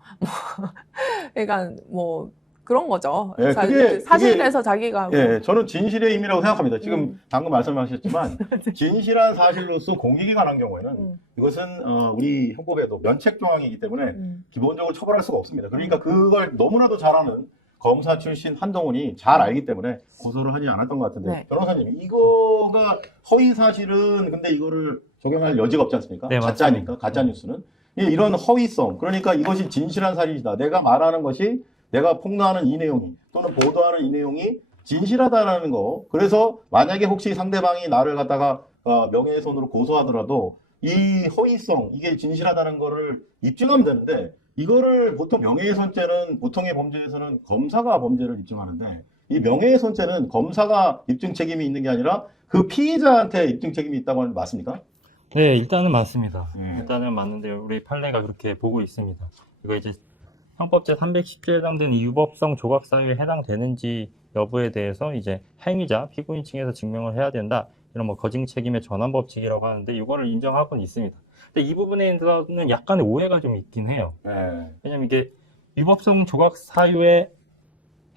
그러니까 뭐 그런 거죠. 네, 그게 사실에서 자기가 예, 저는 진실의 힘이라고 생각합니다. 지금 방금 말씀하셨지만 진실한 사실로서 공익에 관한 경우에는 이것은 우리 형법에도 면책 조항이기 때문에 기본적으로 처벌할 수가 없습니다. 그러니까 그걸 너무나도 잘 아는 검사 출신 한동훈이 잘 알기 때문에 고소를 하지 않았던 것 같은데 네. 변호사님 이거가 허위 사실은 근데 이거를 적용할 여지가 없지 않습니까? 네, 가짜니까 가짜 뉴스는 이런 허위성 그러니까 이것이 진실한 사실이다. 내가 말하는 것이 내가 폭로하는 이 내용이 또는 보도하는 이 내용이 진실하다라는 거. 그래서 만약에 혹시 상대방이 나를 갖다가 명예훼손으로 고소하더라도 이 허위성 이게 진실하다는 거를 입증하면 되는데 이거를 보통 명예훼손죄는 보통의 범죄에서는 검사가 범죄를 입증하는데 이 명예훼손죄는 검사가 입증 책임이 있는 게 아니라 그 피의자한테 입증 책임이 있다고 하는 게 맞습니까? 네, 일단은 맞습니다. 일단은 맞는데 우리 판례가 그렇게 보고 있습니다. 이거 이제 형법제 310조에 해당되는 이 유법성 조각 사유에 해당되는지 여부에 대해서 이제 행위자, 피고인 측에서 증명을 해야 된다. 이런 뭐 거짓 책임의 전환 법칙이라고 하는데 이거를 인정하고는 있습니다. 근데 이 부분에 대해서는 약간의 오해가 좀 있긴 해요. 왜냐면 이게 유법성 조각 사유에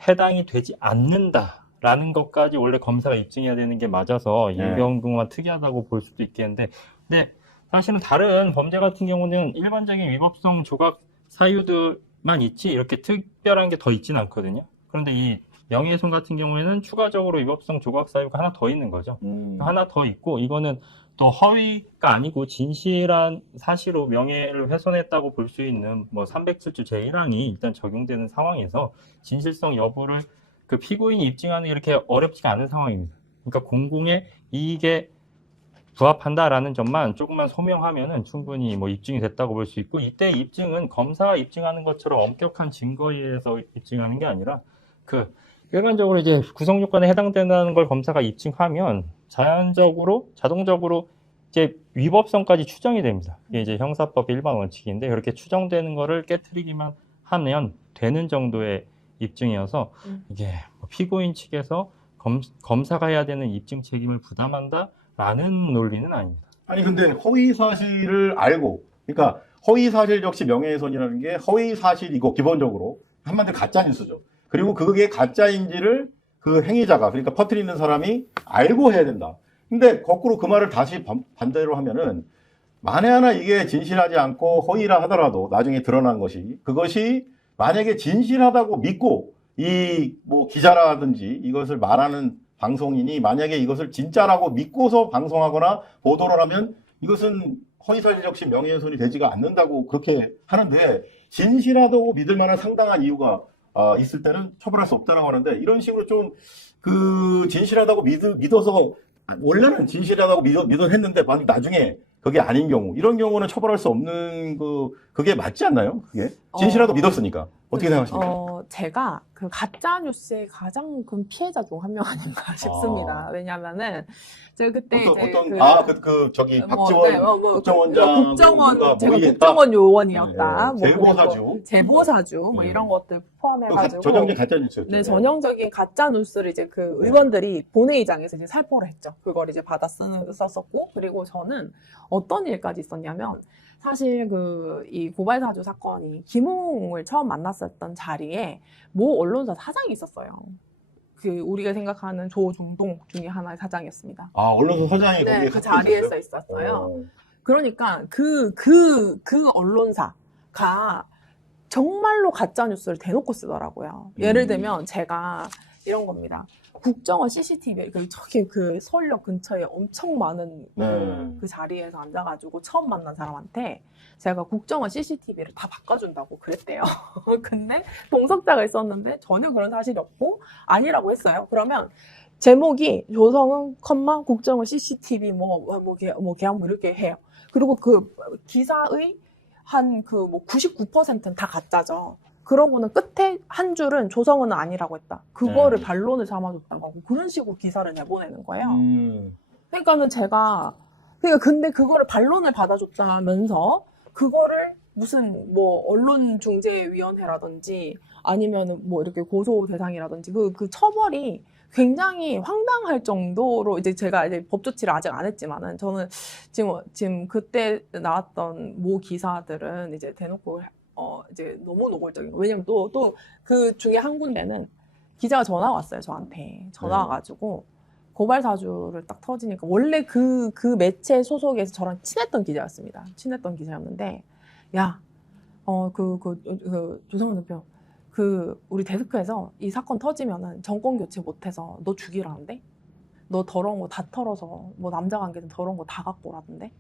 해당이 되지 않는다라는 것까지 원래 검사가 입증해야 되는 게 맞아서 이 경우만 특이하다고 볼 수도 있겠는데 근데 사실은 다른 범죄 같은 경우는 일반적인 위법성 조각 사유들만 있지 이렇게 특별한 게 더 있지는 않거든요. 그런데 이 명예훼손 같은 경우에는 추가적으로 위법성 조각 사유가 하나 더 있는 거죠. 하나 더 있고 이거는 또 허위가 아니고 진실한 사실로 명예를 훼손했다고 볼 수 있는 뭐 307조 제1항이 일단 적용되는 상황에서 진실성 여부를 그 피고인이 입증하는 게 이렇게 어렵지가 않은 상황입니다. 그러니까 공공의 이익에 부합한다라는 점만 조금만 소명하면은 충분히 뭐 입증이 됐다고 볼 수 있고 이때 입증은 검사가 입증하는 것처럼 엄격한 증거에 의해서 입증하는 게 아니라 그 일반적으로 이제 구성 요건에 해당된다는 걸 검사가 입증하면 자동적으로 이제 위법성까지 추정이 됩니다. 이게 이제 형사법 일반 원칙인데 그렇게 추정되는 거를 깨트리기만 하면 되는 정도의 입증이어서 이게 피고인 측에서 검사가 해야 되는 입증 책임을 부담한다라는 논리는 아닙니다. 아니 근데 허위 사실을 알고 그러니까 허위 사실 역시 명예훼손이라는 게 허위 사실이고 기본적으로 한마디로 가짜 뉴스죠. 그리고 그게 가짜인지를 그 행위자가 그러니까 퍼뜨리는 사람이 알고 해야 된다. 근데 거꾸로 그 말을 다시 반대로 하면은 만에 하나 이게 진실하지 않고 허위라 하더라도 나중에 드러난 것이 그것이 만약에 진실하다고 믿고 이 뭐 기자라든지 이것을 말하는 방송인이 만약에 이것을 진짜라고 믿고서 방송하거나 보도를 하면 이것은 허위사실 역시 명예훼손이 되지가 않는다고 그렇게 하는데 진실하다고 믿을 만한 상당한 이유가 있을 때는 처벌할 수 없다라고 하는데 이런 식으로 좀 그 진실하다고 믿어서 원래는 진실하다고 했는데 나중에 그게 아닌 경우 이런 경우는 처벌할 수 없는 그게 맞지 않나요? 그게 진실하다고 믿었으니까 어떻게 생각하십니까? 제가 그 가짜 뉴스의 가장 큰 피해자 중 한 명 아닌가 싶습니다. 왜냐면은 제가 그때 저기 박지원 국정원장 제가 국정원 요원이었다. 네, 제보사주 뭐 이런 것들 포함해가지고 전형적인 가짜 뉴스였죠. 네, 전형적인 가짜 뉴스를 이제 그 의원들이 본회의장에서 이제 살포를 했죠. 그걸 이제 썼었고, 그리고 저는 어떤 일까지 있었냐면, 사실 이 고발사주 사건이 김웅을 처음 만났었던 자리에 모 언론사 사장이 있었어요. 우리가 생각하는 조중동 중에 하나의 사장이었습니다. 언론사 사장이 네, 거기에 그 자리에 서 있었어요. 그러니까 그 언론사가 정말로 가짜 뉴스를 대놓고 쓰더라고요. 예를 들면 제가 이런 겁니다. 국정원 CCTV, 저기 서울역 근처에 엄청 많은 그 자리에서 앉아가지고 처음 만난 사람한테 제가 국정원 CCTV를 다 바꿔준다고 그랬대요. 근데 동석자가 있었는데 전혀 그런 사실이 없고 아니라고 했어요. 그러면 제목이 조성은, 국정원 CCTV 계약 이렇게 해요. 그리고 그 기사의 한 99%는 다 가짜죠. 그러고는 끝에 한 줄은 조성은은 아니라고 했다. 그거를 반론을 삼아줬다고 하고 그런 식으로 기사를 내보내는 거예요. 그러니까는 근데 그거를 반론을 받아줬다면서 그거를 무슨 언론중재위원회라든지 아니면은 이렇게 고소 대상이라든지 그 처벌이 굉장히 황당할 정도로 제가 법 조치를 아직 안 했지만은 저는 지금 그때 나왔던 모 기사들은 이제 대놓고 이제 너무 노골적인 거. 왜냐면 또 그 중에 한 군데는 기자가 전화가 왔어요, 저한테. 전화 와가지고 고발 사주를 딱 터지니까 원래 그 매체 소속에서 저랑 친했던 기자였습니다. 친했던 기자였는데, 야, 조성은 대표, 우리 데스크에서 이 사건 터지면은 정권 교체 못해서 너 죽이라는데? 너 더러운 거 다 털어서 남자 관계는 더러운 거 다 갖고 오라던데?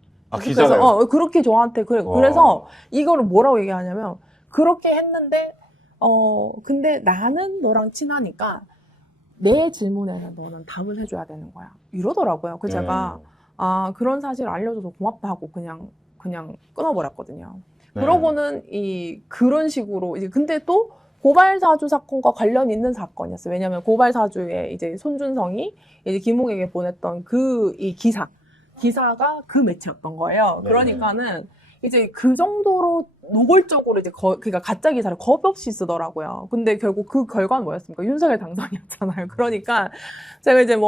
기자가요? 그렇게 저한테 그래서 이거를 뭐라고 얘기하냐면 그렇게 했는데 근데 나는 너랑 친하니까 내 질문에는 너는 답을 해줘야 되는 거야 이러더라고요. 그래서 제가 그런 사실을 알려줘서 고맙다 하고 그냥 끊어버렸거든요. 그러고는 그런 식으로 근데 또 고발사주 사건과 관련 있는 사건이었어요. 왜냐하면 고발사주에 이제 손준성이 이제 김웅에게 보냈던 이 기사가 그 매체였던 거예요. 그러니까는 이제 그 정도로 노골적으로 그러니까 가짜 기사를 겁 없이 쓰더라고요. 근데 결국 그 결과는 뭐였습니까? 윤석열 당선이었잖아요. 그러니까 제가 이제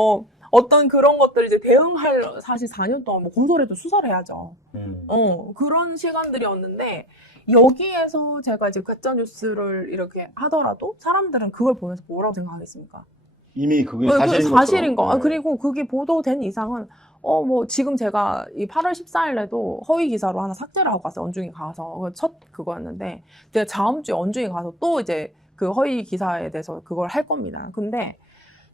어떤 그런 것들 이제 대응할 사실 4년 동안 고소를 해도 수사를 해야죠. 그런 시간들이었는데 여기에서 제가 이제 가짜 뉴스를 이렇게 하더라도 사람들은 그걸 보면서 뭐라고 생각하겠습니까? 이미 그게 사실인 거. 그리고 그게 보도된 이상은 지금 제가 이 8월 14일에도 허위 기사로 하나 삭제를 하고 갔어요. 언중이 가서 첫 그거였는데 제가 다음 주에 언중이 가서 또 이제 그 허위 기사에 대해서 그걸 할 겁니다. 근데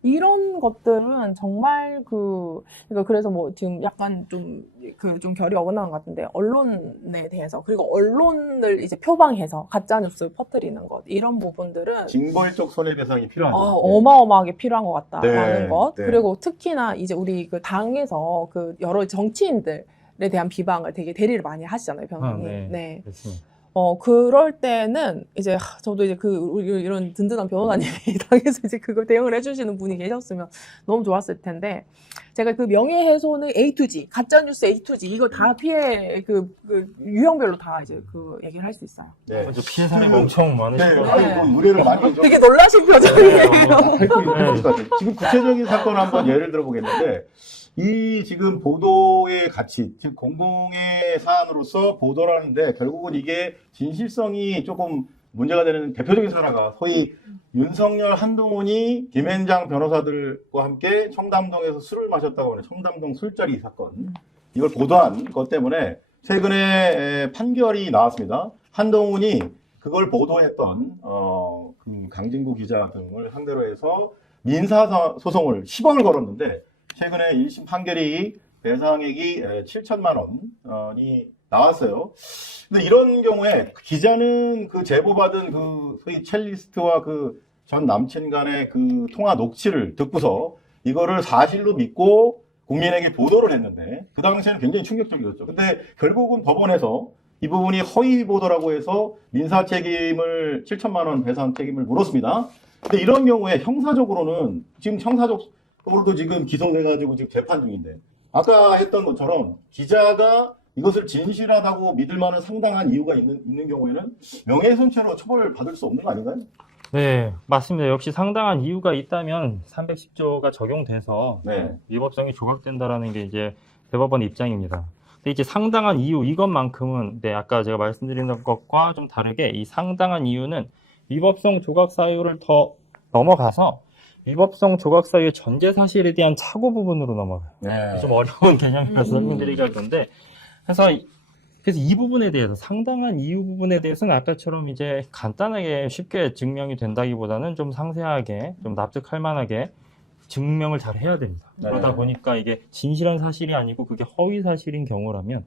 이런 것들은 정말 그러니까 그래서 지금 약간 좀 결이 어긋나는 것 같은데 언론에 대해서 그리고 언론을 이제 표방해서 가짜 뉴스 퍼뜨리는 것 이런 부분들은 징벌적 손해배상이 필요하죠. 어마어마하게 필요한 것 같다라는 것. 네. 그리고 특히나 이제 우리 당에서 여러 정치인들에 대한 비방을 되게 대리를 많이 하시잖아요, 변호사님. 네. 그렇습니다. 그럴 때는 이제 저도 이제 이런 든든한 변호사님이 당에서 이제 그걸 대응을 해주시는 분이 계셨으면 너무 좋았을 텐데 제가 그 명예훼손의 A to G, 가짜뉴스 A to G 이거 다 피해 유형별로 다 이제 얘기를 할 수 있어요. 네. 피해 사례가 엄청 많으시고 의뢰를 많이 되게 놀라신 표정이에요. 지금 구체적인 사건 한번 예를 들어보겠는데 이 지금 보도의 가치, 즉 공공의 사안으로서 보도를 하는데 결국은 이게 진실성이 조금 문제가 되는 대표적인 사례가 소위 윤석열, 한동훈이 김앤장 변호사들과 함께 청담동에서 술을 마셨다고 하는 청담동 술자리 사건. 이걸 보도한 것 때문에 최근에 판결이 나왔습니다. 한동훈이 그걸 보도했던 그 강진구 기자 등을 상대로 해서 민사 소송을 10억을 걸었는데 최근에 1심 판결이 배상액이 7천만 원이 나왔어요. 근데 이런 경우에 기자는 그 제보받은 그 소위 첼리스트와 그 전 남친 간의 그 통화 녹취를 듣고서 이거를 사실로 믿고 국민에게 보도를 했는데 그 당시에는 굉장히 충격적이었죠. 근데 결국은 법원에서 이 부분이 허위 보도라고 해서 민사 책임을 7천만 원 배상 책임을 물었습니다. 근데 이런 경우에 형사적으로는 지금 형사적으로도 지금 기소돼가지고 지금 재판 중인데 아까 했던 것처럼 기자가 이것을 진실하다고 믿을 만한 상당한 이유가 있는 경우에는 명예훼손죄로 처벌을 받을 수 없는 거 아닌가요? 네, 맞습니다. 역시 상당한 이유가 있다면 310조가 적용돼서 네. 위법성이 조각된다라는 게 이제 대법원의 입장입니다. 근데 이제 상당한 이유 이것만큼은 아까 제가 말씀드린 것과 좀 다르게 이 상당한 이유는 위법성 조각 사유를 더 넘어가서 위법성 조각 사유의 전제 사실에 대한 착오 부분으로 넘어가요. 네. 좀 어려운 개념이라서 설명드리기가 그런데 그래서 이 부분에 대해서 상당한 이유 부분에 대해서는 아까처럼 이제 간단하게 쉽게 증명이 된다기보다는 좀 상세하게 좀 납득할 만하게 증명을 잘 해야 됩니다. 네. 그러다 보니까 이게 진실한 사실이 아니고 그게 허위 사실인 경우라면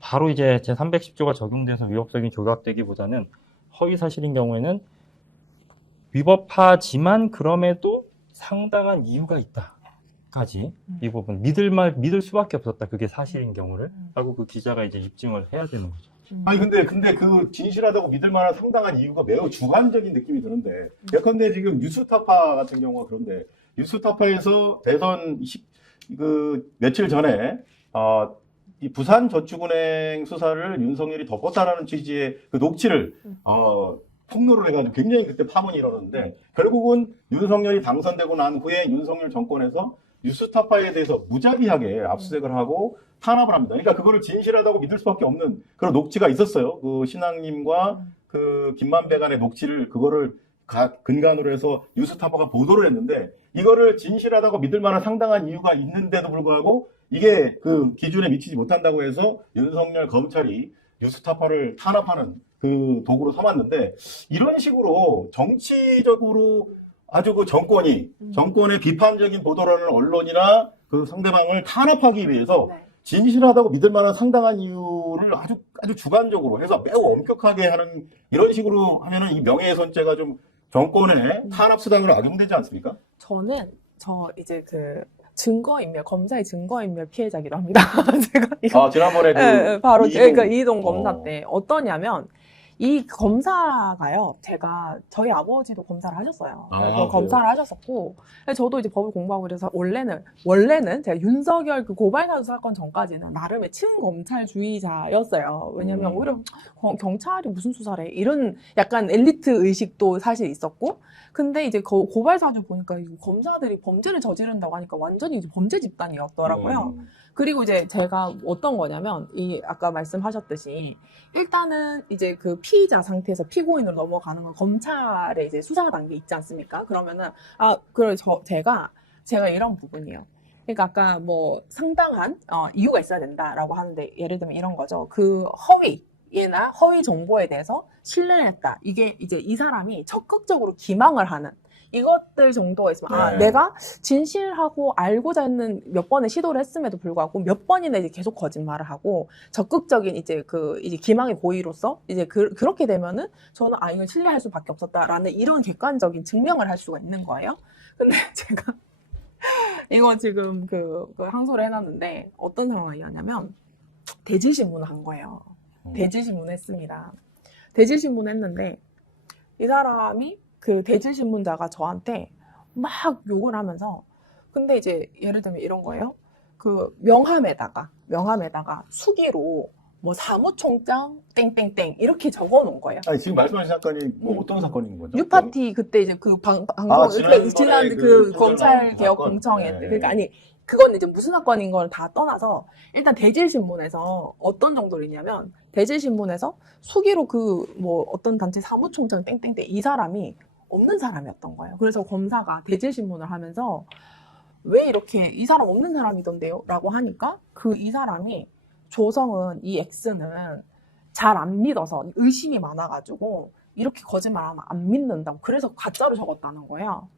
바로 이제 제 310조가 적용돼서 위법성이 조각되기보다는 허위 사실인 경우에는 위법하지만 그럼에도 상당한 이유가 있다까지 이 부분 믿을 수밖에 없었다. 그게 사실인 경우를 하고 그 기자가 이제 입증을 해야 되는 거죠. 아니 근데 그 진실하다고 믿을 만한 상당한 이유가 매우 주관적인 느낌이 드는데 예컨대 지금 뉴스타파 같은 경우가 그런데 뉴스타파에서 대선 그 며칠 전에 이 부산저축은행 수사를 윤석열이 덮었다라는 취지의 그 녹취를 폭로를 해가지고 굉장히 그때 파문이 일어났는데 결국은 윤석열이 당선되고 난 후에 윤석열 정권에서 뉴스타파에 대해서 무자비하게 압수수색을 하고 탄압을 합니다. 그러니까 그거를 진실하다고 믿을 수밖에 없는 그런 녹취가 있었어요. 그 신앙님과 그 김만배 간의 녹취를 그거를 근간으로 해서 뉴스타파가 보도를 했는데 이거를 진실하다고 믿을 만한 상당한 이유가 있는데도 불구하고 이게 그 기준에 미치지 못한다고 해서 윤석열 검찰이 뉴스타파를 탄압하는 그 도구로 삼았는데 이런 식으로 정치적으로 아주 그 정권의 비판적인 보도를 하는 언론이나 그 상대방을 탄압하기 위해서 진실하다고 믿을 만한 상당한 이유를 아주 주관적으로 해서 매우 엄격하게 하는 이런 식으로 하면은 이 명예훼손죄가 좀 정권의 탄압 수단으로 악용되지 않습니까? 저는 이제 그 증거인멸, 검사의 증거인멸 피해자기도 합니다. 제가 이거 지난번에 그 바로 이동. 그러니까 이동 검사 때 어떠냐면 이 검사가요, 저희 아버지도 검사를 하셨어요. 그래요? 검사를 하셨었고, 저도 이제 법을 공부하고 그래서 원래는 제가 윤석열 그 고발사주 사건 전까지는 나름의 친검찰주의자였어요. 왜냐면 오히려 경찰이 무슨 수사를 해? 이런 약간 엘리트 의식도 사실 있었고, 근데 이제 고발사주 보니까 검사들이 범죄를 저지른다고 하니까 완전히 이제 범죄 집단이었더라고요. 그리고 이제 제가 어떤 거냐면, 아까 말씀하셨듯이, 일단은 이제 그 피의자 상태에서 피고인으로 넘어가는 건 검찰의 이제 수사 단계 있지 않습니까? 그러면은, 제가 이런 부분이에요. 그러니까 아까 뭐 상당한, 이유가 있어야 된다라고 하는데, 예를 들면 이런 거죠. 그 예나 허위 정보에 대해서 신뢰를 했다. 이게 이제 이 사람이 적극적으로 기망을 하는, 이것들 정도가 있으면 내가 진실하고 알고자 했는 몇 번의 시도를 했음에도 불구하고 몇 번이나 이제 계속 거짓말을 하고 적극적인 이제 이제 기망의 고의로서 이제 그렇게 되면은 저는 이걸 신뢰할 수밖에 없었다라는 이런 객관적인 증명을 할 수가 있는 거예요. 근데 제가 이거 지금 그 항소를 해놨는데 어떤 상황이었냐면 대질신문을 한 거예요. 대질신문 했습니다. 대질신문 했는데 이 사람이 그 대질신문자가 저한테 막 욕을 하면서 근데 이제 예를 들면 이런 거예요. 그 명함에다가 수기로 뭐 사무총장 땡땡땡 이렇게 적어 놓은 거예요. 아니 지금 말씀하신 사건이 어떤 사건인 거죠? 뉴파티 그때 이제 그 지난 그 검찰 개혁 공청회 때 그러니까 그건 이제 무슨 사건인 걸 다 떠나서 일단 대질신문에서 어떤 정도로 있냐면 대질신문에서 수기로 뭐 어떤 단체 사무총장 땡땡땡 이 사람이 없는 사람이었던 거예요. 그래서 검사가 대질신문을 하면서 왜 이렇게 이 사람 없는 사람이던데요? 라고 하니까 이 사람이 조성은 이 X는 잘 안 믿어서 의심이 많아가지고 이렇게 거짓말하면 안 믿는다고 그래서 가짜로 적었다는 거예요.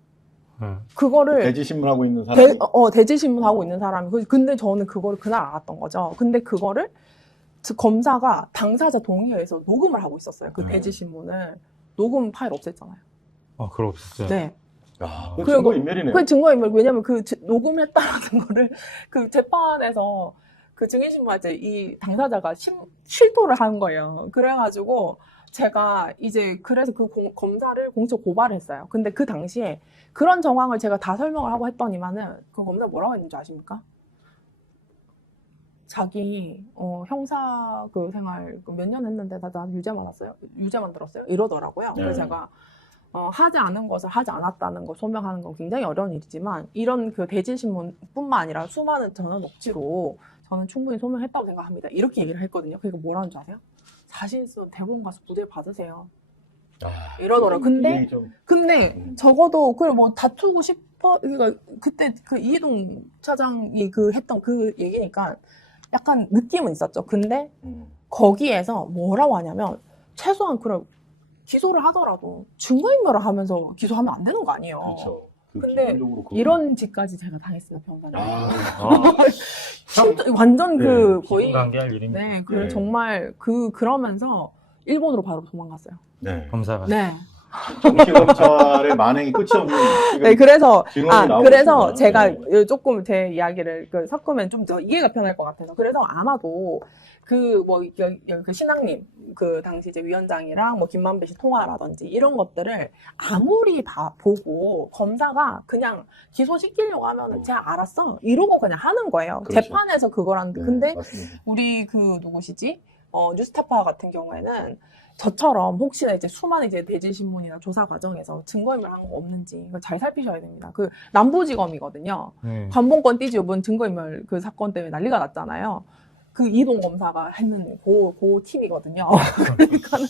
그거를 대질신문하고 있는 사람이 대질신문하고 있는 사람이 근데 저는 그거를 그날 알았던 거죠. 근데 그거를 즉 검사가 당사자 동의에 의해서 녹음을 하고 있었어요. 그 네. 대지신문을. 녹음 파일 없앴잖아요. 그거 없었어요. 네. 야, 그리고 증거인멸이네요. 그 증거인멸, 왜냐면 그 녹음했다라는 거를 그 재판에서 그 증인신문한테 이 당사자가 실토를 한 거예요. 그래가지고 제가 이제 그래서 그 검사를 공적 고발을 했어요. 근데 그 당시에 그런 정황을 제가 다 설명을 하고 했더니만은 그 검사 뭐라고 했는지 아십니까? 자기 형사 그 생활 몇 년 했는데 다 유죄만 왔어요. 유죄만 들었어요. 이러더라고요. 네. 그래서 제가 하지 않은 것을 하지 않았다는 걸 소명하는 건 굉장히 어려운 일이지만 이런 그 대질신문뿐만 아니라 수많은 전원 억지로 저는 충분히 소명했다고 생각합니다. 이렇게 얘기를 했거든요. 그러니까 뭐라는 줄 아세요? 자신 있으면 대법원 가서 부대 받으세요. 이러더라고요. 근데 적어도 그걸 뭐 다투고 싶어 그러니까 그때 그 이해동 차장이 그 했던 그 얘기니까 약간 느낌은 있었죠. 근데 거기에서 뭐라고 하냐면 최소한 그런 기소를 하더라도 증거인멸을 하면서 기소하면 안 되는 거 아니에요. 그렇죠. 근데 이런 짓까지 제가 당했어요, 변호사님. 완전 그 거의 관계할 일입니다. 네, 그 정말 그러면서 일본으로 바로 도망갔어요. 네. 검사가. 네. 정치검찰의 만행이 끝이 없는. 네, 그래서 나오고 그래서 있습니다. 제가 조금 제 이야기를 섞으면 좀 더 이해가 편할 것 같아서 그래서 아마도 그 신앙님 그 당시 이제 위원장이랑 뭐 김만배 씨 통화라든지 이런 것들을 아무리 다 보고 검사가 그냥 기소시키려고 하면은 제가 알았어 이러고 그냥 하는 거예요. 그렇죠. 재판에서 그거라는 네, 근데 맞습니다. 우리 그 누구시지? 뉴스타파 같은 경우에는 저처럼 혹시나 이제 수많은 이제 대질신문이나 조사 과정에서 증거인멸 한 거 없는지 이걸 잘 살피셔야 됩니다. 그 남부지검이거든요. 관봉권 띠지 이번 증거인멸 그 사건 때문에 난리가 났잖아요. 그 이동 검사가 했는 그 팀이거든요. 그러니까는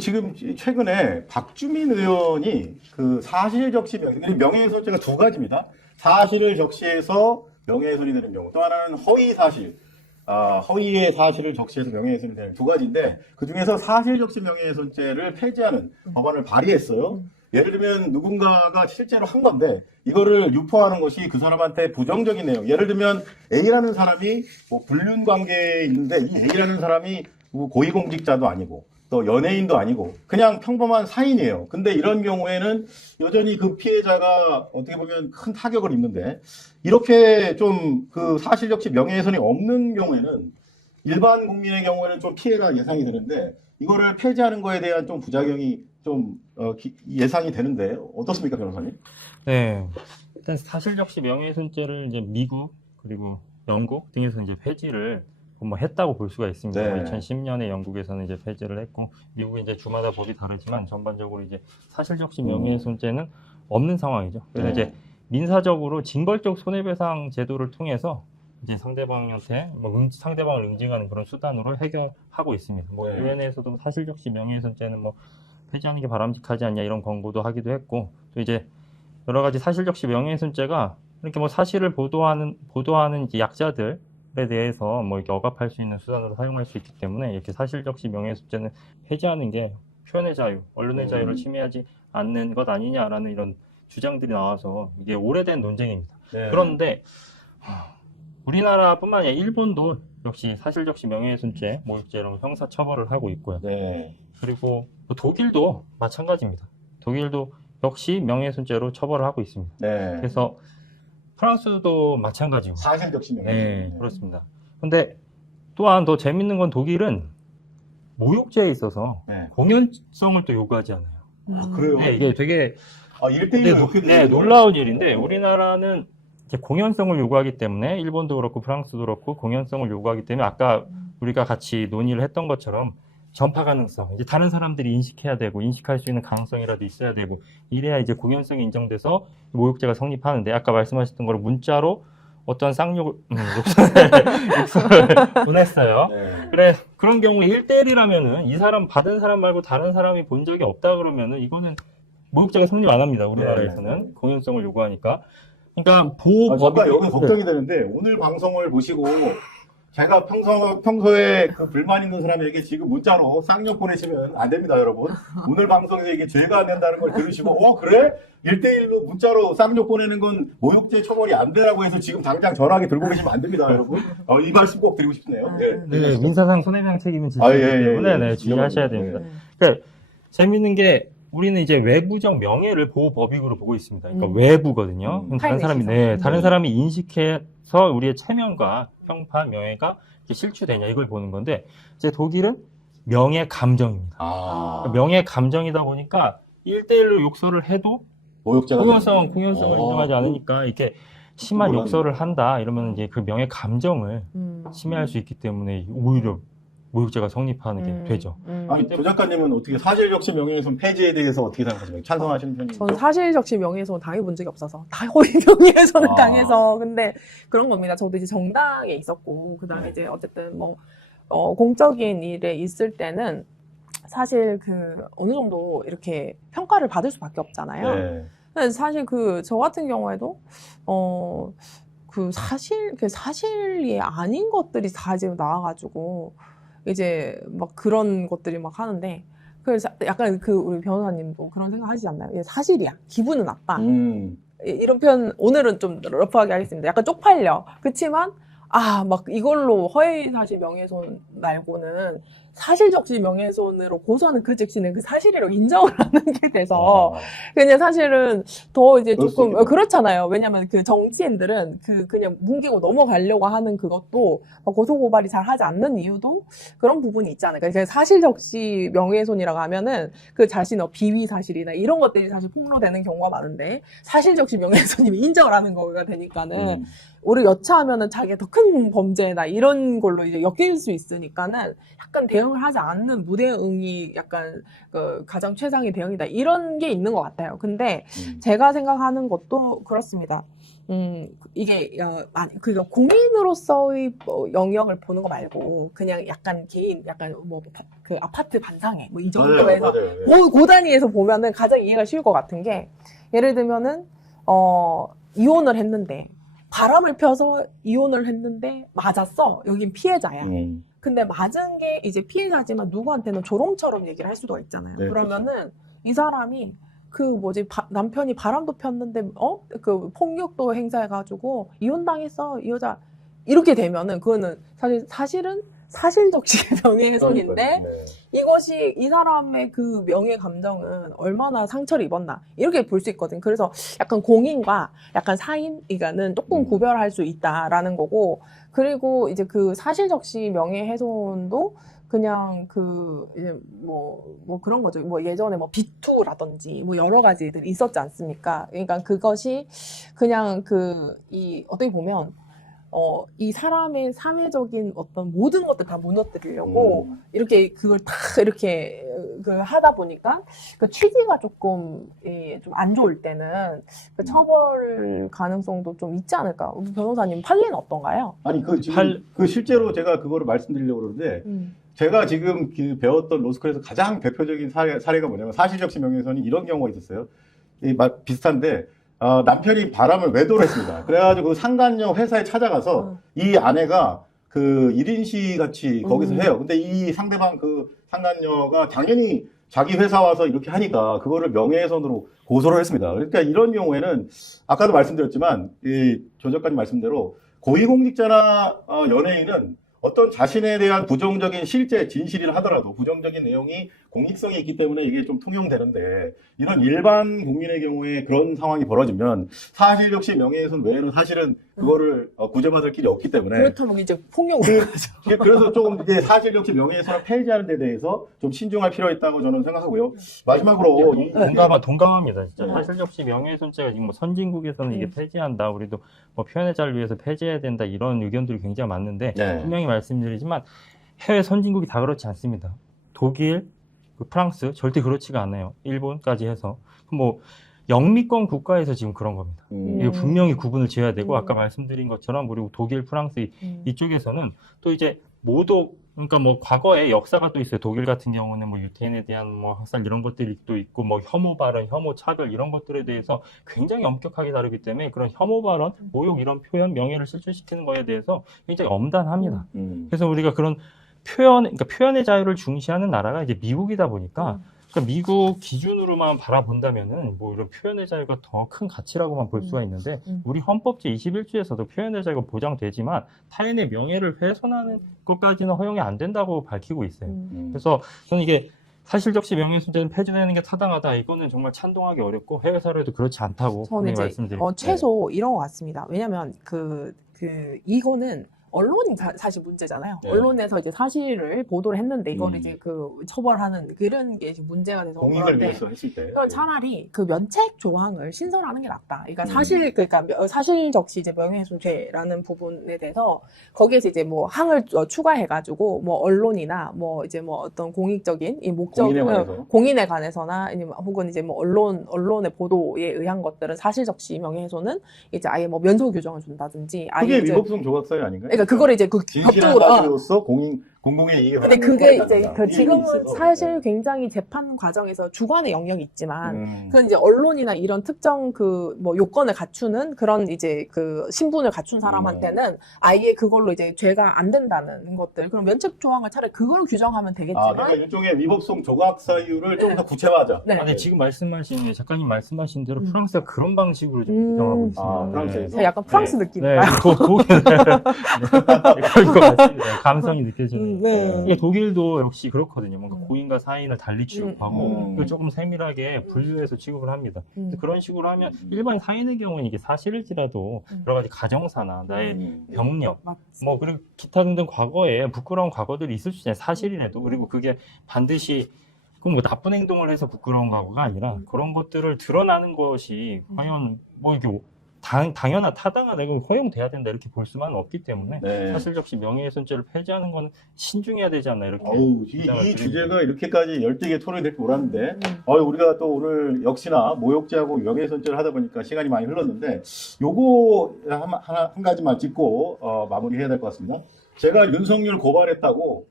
지금 최근에 박주민 의원이 그 사실 적시 명예훼손죄가 두 가지입니다. 사실을 적시해서 명예훼손이 되는 경우, 또 하나는 허위 사실. 허위의 사실을 적시해서 명예훼손이 되는 두 가지인데 그 중에서 사실 적시 명예훼손죄를 폐지하는 법안을 발의했어요. 예를 들면 누군가가 실제로 한 건데 이거를 유포하는 것이 그 사람한테 부정적인 내용. 예를 들면 A라는 사람이 뭐 불륜 관계에 있는데 이 A라는 사람이 뭐 고위공직자도 아니고 또 연예인도 아니고 그냥 평범한 사인이에요. 근데 이런 경우에는 여전히 그 피해자가 어떻게 보면 큰 타격을 입는데 이렇게 좀 그 사실 적시 명예훼손이 없는 경우에는 일반 국민의 경우에는 좀 피해가 예상이 되는데 이거를 폐지하는 거에 대한 좀 부작용이 좀 예상이 되는데 어떻습니까, 변호사님? 네. 일단 사실 적시 명예훼손죄를 이제 미국 그리고 영국 등에서 이제 폐지를 뭐 했다고 볼 수가 있습니다. 네. 2010년에 영국에서는 이제 폐지를 했고 미국은 이제 주마다 법이 다르지만 전반적으로 이제 사실 적시 명예훼손죄는 없는 상황이죠. 그래서 이제 민사적으로 징벌적 손해배상 제도를 통해서 이제 상대방한테 상대방을 응징하는 그런 수단으로 해결하고 있습니다. 뭐 유엔에서도 사실 적시 명예훼손죄는 뭐 폐지하는 게 바람직하지 않냐 이런 권고도 하기도 했고 또 이제 여러 가지 사실 적시 명예훼손죄가 이렇게 뭐 사실을 보도하는 이제 약자들에 대해서 뭐 이렇게 억압할 수 있는 수단으로 사용할 수 있기 때문에 이렇게 사실 적시 명예훼손죄는 폐지하는 게 표현의 자유, 언론의 자유를 침해하지 않는 것 아니냐라는 이런 주장들이 나와서 이게 오래된 논쟁입니다. 네. 그런데 우리나라뿐만 아니라 일본도 역시 사실 적시 명예훼손죄, 모욕죄로 형사 처벌을 하고 있고요. 네. 그리고 독일도 마찬가지입니다. 독일도 역시 명예훼손죄로 처벌을 하고 있습니다. 네. 그래서 프랑스도 마찬가지고. 사실 적시 명예훼손. 네, 그렇습니다. 근데 또한 더 재밌는 건 독일은 모욕죄에 있어서 공연성을 또 요구하지 않아요. 그래요? 네, 이게 되게 1대1로 높게 놀라운 일인데 우리나라는 이제 공연성을 요구하기 때문에 일본도 그렇고 프랑스도 그렇고 공연성을 요구하기 때문에 아까 우리가 같이 논의를 했던 것처럼 전파 가능성, 이제 다른 사람들이 인식해야 되고 인식할 수 있는 가능성이라도 있어야 되고 이래야 이제 공연성이 인정돼서 모욕죄가 성립하는데 아까 말씀하셨던 거로 문자로 어떤 쌍욕을 보냈어요. 네. 그래 그런 경우에 1대1이라면은 이 사람 받은 사람 말고 다른 사람이 본 적이 없다 그러면은 이거는 모욕죄가 성립 안 합니다. 우리나라에서는 공연성을 요구하니까. 그러니까 잠깐 여기 걱정이 되는데 오늘 방송을 보시고 제가 평소에 그 불만 있는 사람에게 지금 문자로 쌍욕 보내시면 안 됩니다, 여러분. 오늘 방송에서 이게 죄가 안 된다는 걸 들으시고, 그래? 1대1로 문자로 쌍욕 보내는 건 모욕죄 처벌이 안 되라고 해서 지금 당장 전화기 들고 계시면 안 됩니다, 여러분. 이 말씀 꼭 드리고 싶네요. 네, 민사상 손해배상 책임은 지기 때문에 네, 주의하셔야 됩니다. 그러니까 재밌는 게 우리는 이제 외부적 명예를 보호 법익으로 보고 있습니다. 그러니까 외부거든요. 다른 사람이 다른 사람이 인식해서 우리의 체면과 평판, 명예가 이렇게 실추되냐 이걸 보는 건데 이제 독일은 명예 감정입니다. 그러니까 명예 감정이다 보니까 1대1로 욕설을 해도 모욕죄가 공연성을 인정하지 않으니까 이렇게 심한 욕설을 한다 이러면 이제 그 명예 감정을 침해할 수 있기 때문에 오히려 모욕죄가 성립하는 게 되죠. 아니, 조 작가님은 어떻게 사실적시 명예훼손 폐지에 대해서 어떻게 생각하십니까? 찬성하시는 편이에요? 저는 사실적시 명예훼손 당해본 적이 없어서 다 허위 명예훼손을 당해서 근데 그런 겁니다. 저도 이제 정당에 있었고 그다음에 이제 어쨌든 뭐 공적인 일에 있을 때는 사실 그 어느 정도 이렇게 평가를 받을 수밖에 없잖아요. 네. 근데 사실 저 같은 경우에도 그 사실이 아닌 것들이 다 이제 나와가지고 이제 막 그런 것들이 막 하는데 그래서 약간 우리 변호사님도 그런 생각 하시지 않나요? 이게 사실이야. 기분은 나빠. 이런 표현 오늘은 좀 러프하게 하겠습니다. 약간 쪽팔려. 그치만 막 이걸로 허위사실 명예훼손 말고는 사실적시 명예훼손으로 고소하는 그 즉시는 그 사실이라고 인정을 하는 게 돼서 그냥 사실은 더 이제 조금 그렇잖아요. 왜냐면 그 정치인들은 그냥 뭉개고 넘어가려고 하는 그것도 고소고발이 잘 하지 않는 이유도 그런 부분이 있지 않을까. 그러니까 사실적시 명예훼손이라고 하면은 그 자신의 비위 사실이나 이런 것들이 사실 폭로되는 경우가 많은데 사실적시 명예훼손이면 인정을 하는 거가 되니까는 오히려 여차하면은 자기가 더 큰 범죄나 이런 걸로 이제 엮일 수 있으니까는 약간 대응을 하지 않는 무대응이 약간 가장 최상의 대응이다. 이런 게 있는 것 같아요. 근데 제가 생각하는 것도 그렇습니다. 이게 그러니까 공인으로서의 영역을 보는 거 말고 그냥 약간 개인, 약간 그 아파트 반상회 이 정도에서 그 단위에서 보면은 가장 이해가 쉬울 것 같은 게 예를 들면은 이혼을 했는데. 바람을 펴서 이혼을 했는데 맞았어. 여긴 피해자야. 근데 맞은 게 이제 피해자지만 누구한테는 조롱처럼 얘기를 할 수도 있잖아요. 네, 그러면은 이 사람이 남편이 바람도 폈는데 그 폭력도 행사해가지고 이혼당했어 이 여자 이렇게 되면은 그거는 사실은 사실적시 명예훼손인데 이것이 이 사람의 그 명예 감정은 얼마나 상처를 입었나 이렇게 볼 수 있거든. 그래서 약간 공인과 약간 사인이가는 조금 구별할 수 있다라는 거고 그리고 이제 그 사실적시 명예훼손도 그냥 이제 뭐 그런 거죠. 뭐 예전에 비투라든지 여러 가지들이 있었지 않습니까? 그러니까 그것이 그냥 어떻게 보면 이 사람의 사회적인 어떤 모든 것들 다 무너뜨리려고 이렇게 그걸 다 이렇게 하다 보니까 그 취지가 조금 좀 안 좋을 때는 그 처벌 가능성도 좀 있지 않을까? 우리 변호사님 판례는 어떤가요? 아니 지금 실제로 제가 그거를 말씀드리려고 그러는데 제가 지금 배웠던 로스쿨에서 가장 대표적인 사례가 뭐냐면 사실적시 명예훼손이 이런 경우가 있었어요. 비슷한데 남편이 바람을 외도를 했습니다. 그래가지고 그 상간녀 회사에 찾아가서 이 아내가 1인시 같이 거기서 해요. 근데 이 상대방 상간녀가 당연히 자기 회사 와서 이렇게 하니까 그거를 명예훼손으로 고소를 했습니다. 그러니까 이런 경우에는 아까도 말씀드렸지만 조 작가님 말씀대로 고위공직자나 연예인은 어떤 자신에 대한 부정적인 실제 진실이라 하더라도 부정적인 내용이 공익성이 있기 때문에 이게 좀 통용되는데 이런 일반 국민의 경우에 그런 상황이 벌어지면 사실적시 명예훼손 외에는 사실은 그거를 구제받을 길이 없기 때문에 그렇다면 이제 폭력으로 가죠. 그래서 조금 이제 사실적시 명예훼손을 폐지하는 데 대해서 좀 신중할 필요가 있다고 저는 생각하고요. 마지막으로 동감합니다. 진짜 사실적시 명예훼손죄가 지금 선진국에서는 이게 폐지한다. 우리도 표현의 자유를 위해서 폐지해야 된다. 이런 의견들이 굉장히 많은데 분명히 말씀드리지만 해외 선진국이 다 그렇지 않습니다. 독일, 프랑스 절대 그렇지가 않아요. 일본까지 해서 영미권 국가에서 지금 그런 겁니다. 이거 분명히 구분을 지어야 되고 아까 말씀드린 것처럼 그리고 독일, 프랑스 이쪽에서는 또 이제 모독, 그러니까 뭐 과거에 역사가 또 있어요. 독일 같은 경우는 뭐 유태인에 대한 뭐 학살 이런 것들이 또 있고 뭐 혐오 발언, 혐오 차별 이런 것들에 대해서 굉장히 엄격하게 다루기 때문에 그런 혐오 발언, 모욕 이런 표현, 명예를 실추시키는 거에 대해서 굉장히 엄단합니다. 그래서 우리가 그런 그러니까 표현의 자유를 중시하는 나라가 이제 미국이다 보니까 그러니까 미국 기준으로만 바라본다면은 뭐 이런 표현의 자유가 더 큰 가치라고만 볼 수가 있는데 우리 헌법 제21조에서도 표현의 자유가 보장되지만 타인의 명예를 훼손하는 것까지는 허용이 안 된다고 밝히고 있어요. 그래서 저는 이게 사실적시 명예훼손죄는 폐지되는 게 타당하다. 이거는 정말 찬동하기 어렵고 해외 사례도 그렇지 않다고 저는 분명히 이제 말씀드립니다. 최소 이런 것 같습니다. 왜냐면 이거는 언론이 사실 문제잖아요. 네. 언론에서 이제 사실을 보도를 했는데 이걸 음. 이제 처벌하는 그런 게 이제 문제가 돼서 공익을 그런데 위해서 했을 때. 그럼 차라리 그 면책 조항을 신설하는 게 낫다. 그러니까 음. 사실적시 이제 명예훼손죄라는 부분에 대해서 거기에서 이제 뭐 항을 추가해가지고 뭐 언론이나 뭐 이제 뭐 어떤 공익적인 이 목적 공인에 관해서나 아니면 혹은 이제 뭐 언론의 보도에 의한 것들은 사실적시 명예훼손은 이제 아예 뭐 면소 규정을 준다든지 아예 그게 이제 위법성 조각사유 아닌가요? 그러니까 그거를 이제 진실한 사실로서 공공의 이익을 근데 하는 그게 것까지 이제 아니다. 지금은 있어서. 사실 굉장히 재판 과정에서 주관의 영역이 있지만 그 그건 이제 언론이나 이런 특정 뭐 요건을 갖추는 그런 이제 신분을 갖춘 사람한테는 아예 그걸로 이제 죄가 안 된다는 것들 그럼 면책 조항을 차라리 그걸 규정하면 되겠지만 그러니까 일종의 위법성 조각 사유를 조금 더 구체화하자. 네. 아니 지금 말씀하신 작가님 말씀하신 대로 프랑스가 그런 방식으로 좀 규정하고 있습니다. 프랑스에서? 네. 약간 프랑스 느낌인가요? 그럴 것 같습니다. 감성이 느껴지는. 네. 이게 독일도 역시 그렇거든요. 뭔가 고인과 사인을 달리 취급하고 그걸 조금 세밀하게 분류해서 취급을 합니다. 그런 식으로 하면 일반 사인의 경우는 이게 사실일지라도 여러 가지 가정사나 나의 병력, 뭐 그리고 기타 등등 과거에 부끄러운 과거들이 있을 수 있잖아요. 사실이라도 그리고 그게 반드시 뭐 나쁜 행동을 해서 부끄러운 과거가 아니라 그런 것들을 드러나는 것이 과연 뭐 이게 당연한 타당한 내가 허용돼야 된다 이렇게 볼 수만은 없기 때문에 네. 사실적시 명예훼손죄를 폐지하는 건 신중해야 되지 않나 이렇게. 이 주제가 이렇게까지 열되게 토론이 될 줄 몰랐는데 우리가 또 오늘 역시나 모욕죄하고 명예훼손죄를 하다 보니까 시간이 많이 흘렀는데 요거 한 가지만 짚고 마무리해야 될 것 같습니다. 제가 윤석열 고발했다고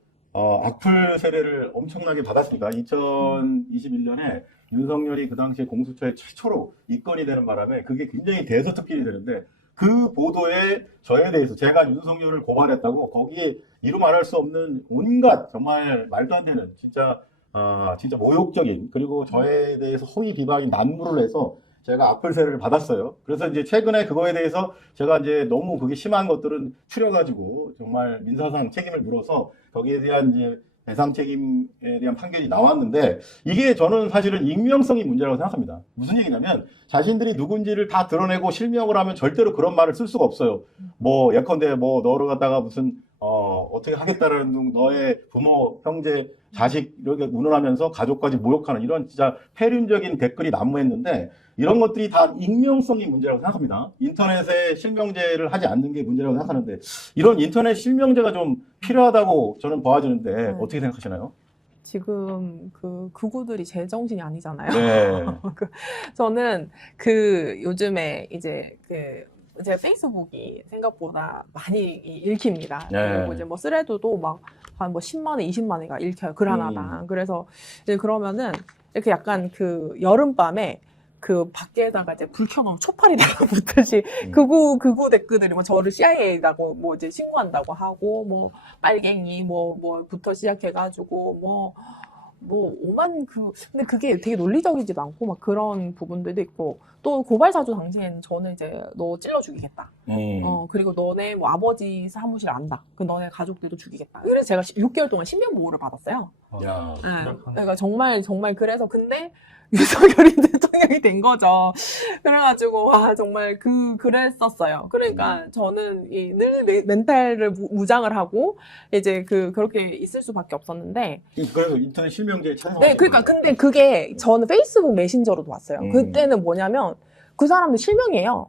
악플 세례를 엄청나게 받았습니다. 2021년에 윤석열이 그 당시에 공수처에 최초로 입건이 되는 바람에 그게 굉장히 대서특필이 되는데 그 보도에 저에 대해서 제가 윤석열을 고발했다고 거기에 이루 말할 수 없는 온갖 정말 말도 안 되는 진짜 모욕적인 그리고 저에 대해서 허위 비방이 난무를 해서 제가 악플 세례를 받았어요. 그래서 이제 최근에 그거에 대해서 제가 이제 너무 그게 심한 것들은 추려가지고 정말 민사상 책임을 물어서 거기에 대한 이제 배상 책임에 대한 판결이 나왔는데 이게 저는 사실은 익명성이 문제라고 생각합니다. 무슨 얘기냐면 자신들이 누군지를 다 드러내고 실명을 하면 절대로 그런 말을 쓸 수가 없어요. 뭐 예컨대 뭐 너를 갖다가 무슨 어떻게 하겠다라는 둥 너의 부모, 형제, 자식 이렇게 운운하면서 가족까지 모욕하는 이런 진짜 폐륜적인 댓글이 난무했는데 이런 것들이 다 익명성이 문제라고 생각합니다. 인터넷에 실명제를 하지 않는 게 문제라고 생각하는데 이런 인터넷 실명제가 좀 필요하다고 저는 봐지는데 어떻게 생각하시나요? 지금 극우들이 제정신이 아니잖아요. 네. 저는 요즘에 이제 제 페이스북이 생각보다 많이 읽힙니다. 네. 그리고 이제 뭐 스레드도 막 한 뭐 10만 회, 20만 회가 읽혀요. 글 하나당. 그래서 이제 그러면은 이렇게 약간 여름밤에 밖에다가 이제 불 켜놓은 초파리다가 붙듯이 극우 댓글들이 뭐 저를 CIA라고 뭐 이제 신고한다고 하고 뭐 빨갱이 뭐부터 시작해가지고 뭐 오만 근데 그게 되게 논리적이지도 않고 막 그런 부분들도 있고 또 고발사주 당시에는 저는 이제 너 찔러 죽이겠다. 그리고 너네 뭐 아버지 사무실 안다. 그 너네 가족들도 죽이겠다. 그래서 제가 6개월 동안 신변 보호를 받았어요. 야. 네. 그러니까 정말 그래서 근데 윤석열이 대통령이 된 거죠. 그래가지고 와 정말 그랬었어요. 그러니까 저는 늘 멘탈을 무장을 하고 이제 그렇게 있을 수밖에 없었는데. 그래서 인터넷 실명제에 찬성. 네, 그러니까 근데 그게 저는 페이스북 메신저로도 왔어요. 그때는 뭐냐면 그 사람들 실명이에요.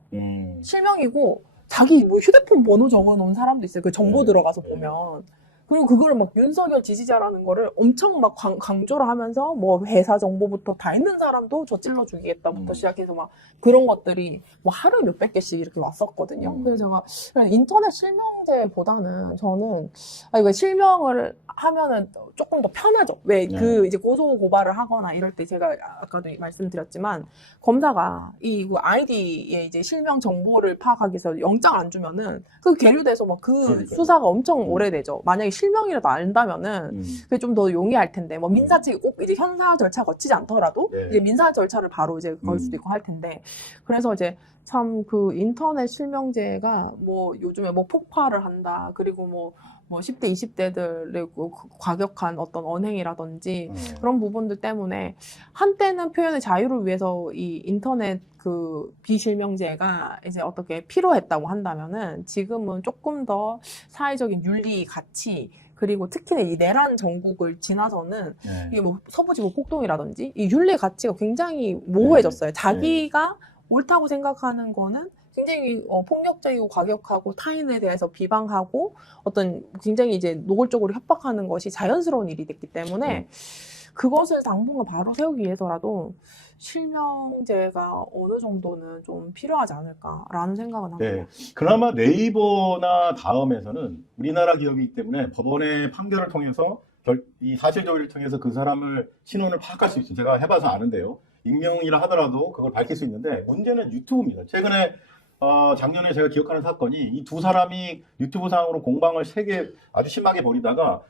실명이고 자기 뭐 휴대폰 번호 적어놓은 사람도 있어요. 그 정보 들어가서 보면. 그리고 그거를 막 윤석열 지지자라는 거를 엄청 막 강조를 하면서 뭐 회사 정보부터 다 있는 사람도 저찔러 죽이겠다부터 시작해서 막 그런 것들이 뭐 하루에 몇백 개씩 이렇게 왔었거든요. 그래서 제가 그냥 인터넷 실명제보다는 저는 이거 실명을 하면은 조금 더 편하죠. 왜 그 이제 고소 고발을 하거나 이럴 때 제가 아까도 말씀드렸지만 검사가 이 아이디의 이제 실명 정보를 파악하기 위해서 영장을 안 주면은 그 계류돼서 막 그 수사가 엄청 오래되죠. 만약에 실명이라도 안다면은 그게 좀 더 용이할 텐데 뭐 민사 측이 꼭 이제 현사 절차 거치지 않더라도 이제 민사 절차를 바로 이제 걸 수도 있고 할 텐데 그래서 이제 참 그 인터넷 실명제가 뭐 요즘에 뭐 폭발을 한다 그리고 뭐 10대, 20대들의 과격한 어떤 언행이라든지 그런 부분들 때문에 한때는 표현의 자유를 위해서 이 인터넷 그 비실명제가 이제 어떻게 필요했다고 한다면은 지금은 조금 더 사회적인 윤리 가치 그리고 특히나 이 내란 정국을 지나서는 이게 뭐 서부지구 폭동이라든지 이 윤리 가치가 굉장히 모호해졌어요. 자기가 옳다고 생각하는 거는 굉장히 폭력적이고 과격하고 타인에 대해서 비방하고 어떤 굉장히 이제 노골적으로 협박하는 것이 자연스러운 일이 됐기 때문에 그것을 당분간 바로 세우기 위해서라도 실명제가 어느 정도는 좀 필요하지 않을까라는 생각은 합니다. 네. 그나마 네이버나 다음에서는 우리나라 기업이기 때문에 법원의 판결을 통해서 이 사실 조회를 통해서 그 사람을 신원을 파악할 수 있어요. 제가 해봐서 아는데요. 익명이라 하더라도 그걸 밝힐 수 있는데 문제는 유튜브입니다. 최근에 작년에 제가 기억하는 사건이 이 두 사람이 유튜브 상으로 공방을 세게 아주 심하게 벌이다가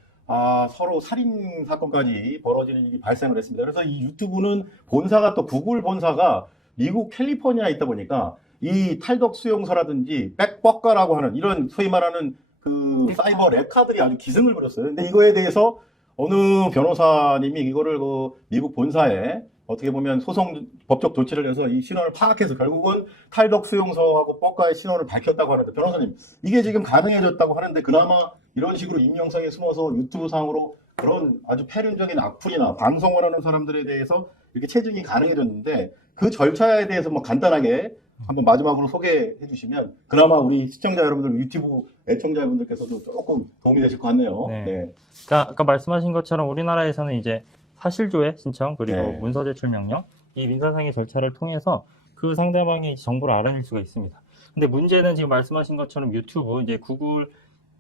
서로 살인 사건까지 벌어지는 일이 발생을 했습니다. 그래서 이 유튜브는 본사가 또 구글 본사가 미국 캘리포니아에 있다 보니까 이 탈덕 수용소라든지 백버가라고 하는 이런 소위 말하는 그 사이버 랩카들이 아주 기승을 부렸어요. 근데 이거에 대해서 어느 변호사님이 이거를 그 미국 본사에 어떻게 보면 소송 법적 조치를 해서 이 신원을 파악해서 결국은 탈덕 수용소하고 뻑가의 신원을 밝혔다고 하는데 변호사님 이게 지금 가능해졌다고 하는데 그나마 이런 식으로 익명성에 숨어서 유튜브 상으로 그런 아주 패륜적인 악플이나 방송을 하는 사람들에 대해서 이렇게 체증이 가능해졌는데 그 절차에 대해서 뭐 간단하게 한번 마지막으로 소개해 주시면 그나마 우리 시청자 여러분들 유튜브 애청자분들께서도 조금 도움이 되실 것 같네요. 네. 네. 그러니까 아까 말씀하신 것처럼 우리나라에서는 이제 사실조회 신청 그리고 네. 문서 제출 명령 이 민사상의 절차를 통해서 그 상대방의 정보를 알아낼 수가 있습니다. 근데 문제는 지금 말씀하신 것처럼 유튜브 이제 구글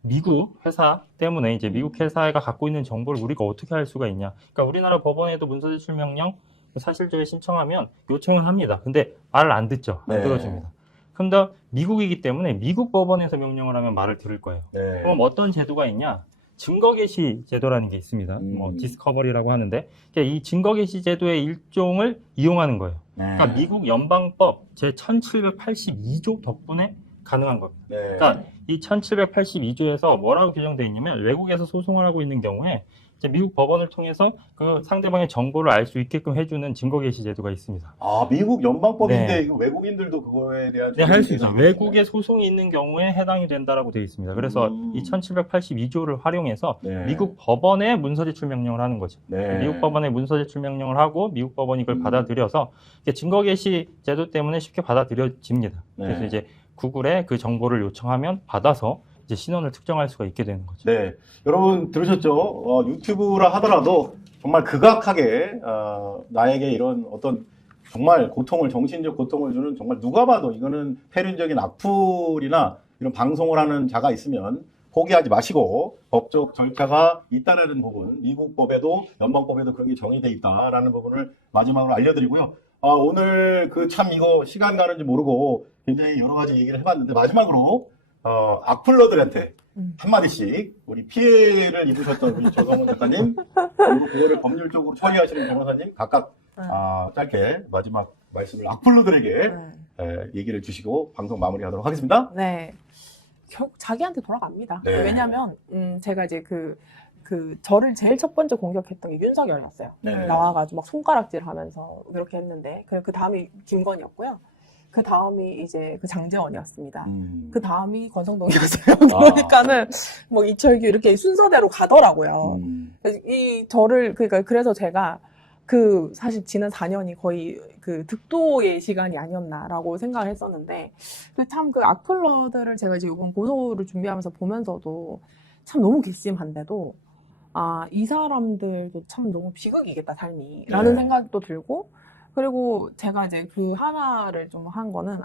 미국 회사 때문에 이제 미국 회사가 갖고 있는 정보를 우리가 어떻게 할 수가 있냐? 그러니까 우리나라 법원에도 문서 제출 명령 사실조회 신청하면 요청을 합니다. 근데 말을 안 듣죠. 안 네. 들어줍니다. 근데 미국이기 때문에 미국 법원에서 명령을 하면 말을 들을 거예요. 네. 그럼 어떤 제도가 있냐? 증거 게시 제도라는 게 있습니다. 뭐 디스커버리라고 하는데 이 증거 게시 제도의 일종을 이용하는 거예요. 그러니까 미국 연방법 제 1782조 덕분에 가능한 겁니다. 네. 그러니까 이 1782조에서 뭐라고 규정되어 있냐면 외국에서 소송을 하고 있는 경우에 이제 미국 법원을 통해서 그 상대방의 정보를 알 수 있게끔 해주는 증거 게시 제도가 있습니다. 미국 연방법인데 네. 이거 외국인들도 그거에 대한 네, 할 수 있어요. 외국에 소송이 있는 경우에 해당이 된다라고 되어 있습니다. 그래서 이 1782조를 활용해서 네. 미국 법원에 문서 제출 명령을 하는 거죠. 네. 미국 법원에 문서 제출 명령을 하고 미국 법원이 이걸 받아들여서 증거 게시 제도 때문에 쉽게 받아들여집니다. 네. 그래서 이제 구글에 그 정보를 요청하면 받아서 이제 신원을 특정할 수가 있게 되는 거죠. 네, 여러분 들으셨죠? 유튜브라 하더라도 정말 극악하게 나에게 이런 어떤 정말 고통을 정신적 고통을 주는 정말 누가 봐도 이거는 패륜적인 악플이나 이런 방송을 하는 자가 있으면 포기하지 마시고 법적 절차가 있다라는 부분, 미국 법에도 연방법에도 그런 게 정의돼 있다라는 부분을 마지막으로 알려드리고요. 오늘 그 참 이거 시간 가는지 모르고 굉장히 여러 가지 얘기를 해봤는데 마지막으로 악플러들한테 한마디씩 우리 피해를 입으셨던 우리 조성훈 작가님 그리고 그거를 법률적으로 처리하시는 변호사님 각각 짧게 마지막 말씀을 악플러들에게 얘기를 주시고 방송 마무리하도록 하겠습니다. 네. 결국 자기한테 돌아갑니다. 네. 왜냐면 제가 이제 저를 제일 첫 번째 공격했던 게 윤석열이었어요. 네. 나와가지고 막 손가락질 하면서 그렇게 했는데 그 다음이 김건희였고요. 그 다음이 이제 그 장제원이었습니다. 그 다음이 권성동이었어요. 그러니까는 뭐 이철규 이렇게 순서대로 가더라고요. 그래서 제가 사실 지난 4년이 거의 득도의 시간이 아니었나라고 생각을 했었는데 참 악플러들을 제가 이제 이번 고소를 준비하면서 보면서도 참 너무 괘씸한데도 이 사람들도 참 너무 비극이겠다 삶이라는 네. 생각도 들고 그리고 제가 이제 그 하나를 좀 한 거는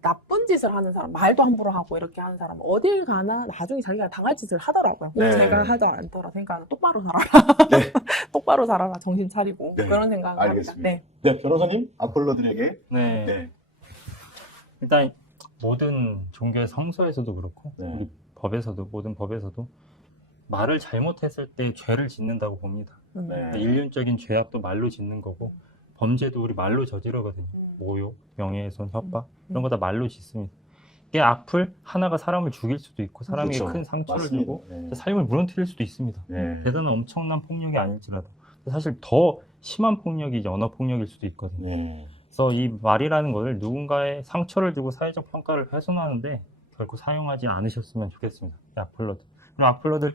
나쁜 짓을 하는 사람 말도 함부로 하고 이렇게 하는 사람 어딜 가나 나중에 자기가 당할 짓을 하더라고요. 네. 제가 하지 않더라 생각은 똑바로 살아라. 네. 똑바로 살아라 정신 차리고 네. 그런 생각을 합니다. 알겠습니다. 네. 네, 변호사님 악플러들에게 네. 네. 일단 모든 종교의 성서에서도 그렇고 네. 우리 법에서도 모든 법에서도 말을 잘못했을 때 죄를 짓는다고 봅니다. 네. 일륜적인 죄악도 말로 짓는 거고 범죄도 우리 말로 저지르거든요. 모욕, 명예훼손, 협박 이런 거 다 말로 짓습니다. 이게 악플 하나가 사람을 죽일 수도 있고 사람에게 그렇죠. 큰 상처를 맞습니다. 주고 네. 삶을 무너뜨릴 수도 있습니다. 네. 대단한 엄청난 폭력이 아닐지라도 사실 더 심한 폭력이 이제 언어 폭력일 수도 있거든요. 네. 그래서 이 말이라는 것을 누군가의 상처를 주고 사회적 평가를 훼손하는데 결코 사용하지 않으셨으면 좋겠습니다. 이 악플러들. 그리고 악플러들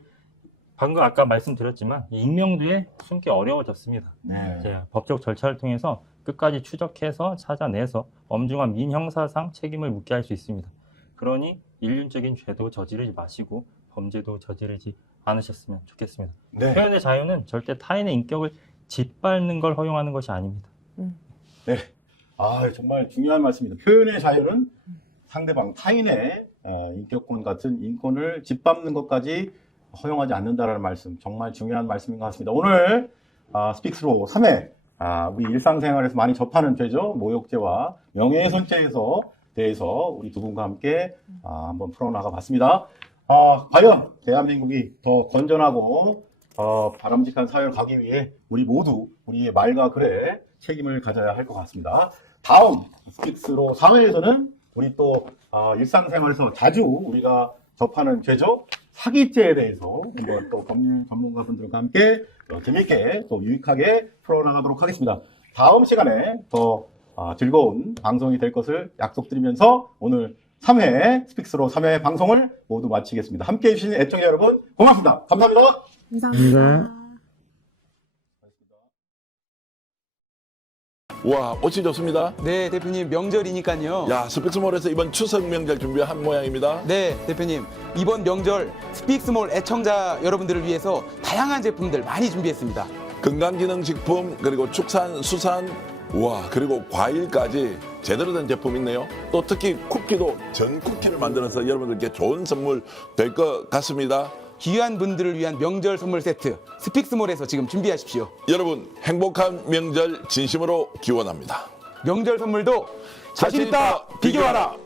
방금 아까 말씀드렸지만 이 익명도에 숨기 어려워졌습니다. 네. 이제 법적 절차를 통해서 끝까지 추적해서 찾아내서 엄중한 민형사상 책임을 묻게 할 수 있습니다. 그러니 일륜적인 죄도 저지르지 마시고 범죄도 저지르지 않으셨으면 좋겠습니다. 네. 표현의 자유는 절대 타인의 인격을 짓밟는 걸 허용하는 것이 아닙니다. 네. 정말 중요한 말씀입니다. 표현의 자유는 상대방 타인의 인격권 같은 인권을 짓밟는 것까지 허용하지 않는다라는 말씀 정말 중요한 말씀인 것 같습니다. 오늘 스픽스로 3회 우리 일상생활에서 많이 접하는 죄죠. 모욕죄와 명예훼손죄에서 대해서 우리 두 분과 함께 한번 풀어나가 봤습니다. 과연 대한민국이 더 건전하고 바람직한 사회를 가기 위해 우리 모두 우리의 말과 글에 책임을 가져야 할 것 같습니다. 다음 스픽스로 4회에서는 우리 또 일상생활에서 자주 우리가 접하는 죄죠. 사기죄에 대해서 한번 또 법률 전문가분들과 함께 재미있게 또 유익하게 풀어나가도록 하겠습니다. 다음 시간에 더 즐거운 방송이 될 것을 약속드리면서 오늘 3회 스픽스로 3회 방송을 모두 마치겠습니다. 함께해 주신 애청자 여러분 고맙습니다. 감사합니다. 감사합니다. 와, 옷이 좋습니다. 네, 대표님 명절이니까요. 야, 스픽스몰에서 이번 추석 명절 준비한 모양입니다. 네, 대표님 이번 명절 스픽스몰 애청자 여러분들을 위해서 다양한 제품들 많이 준비했습니다. 건강기능식품, 그리고 축산, 수산, 와, 그리고 과일까지 제대로 된 제품 있네요. 또 특히 쿠키도 전 쿠키를 만들어서 여러분들께 좋은 선물 될 것 같습니다. 귀한 분들을 위한 명절 선물 세트 스픽스몰에서 지금 준비하십시오. 여러분, 행복한 명절 진심으로 기원합니다. 명절 선물도 자신 있다 비교하라.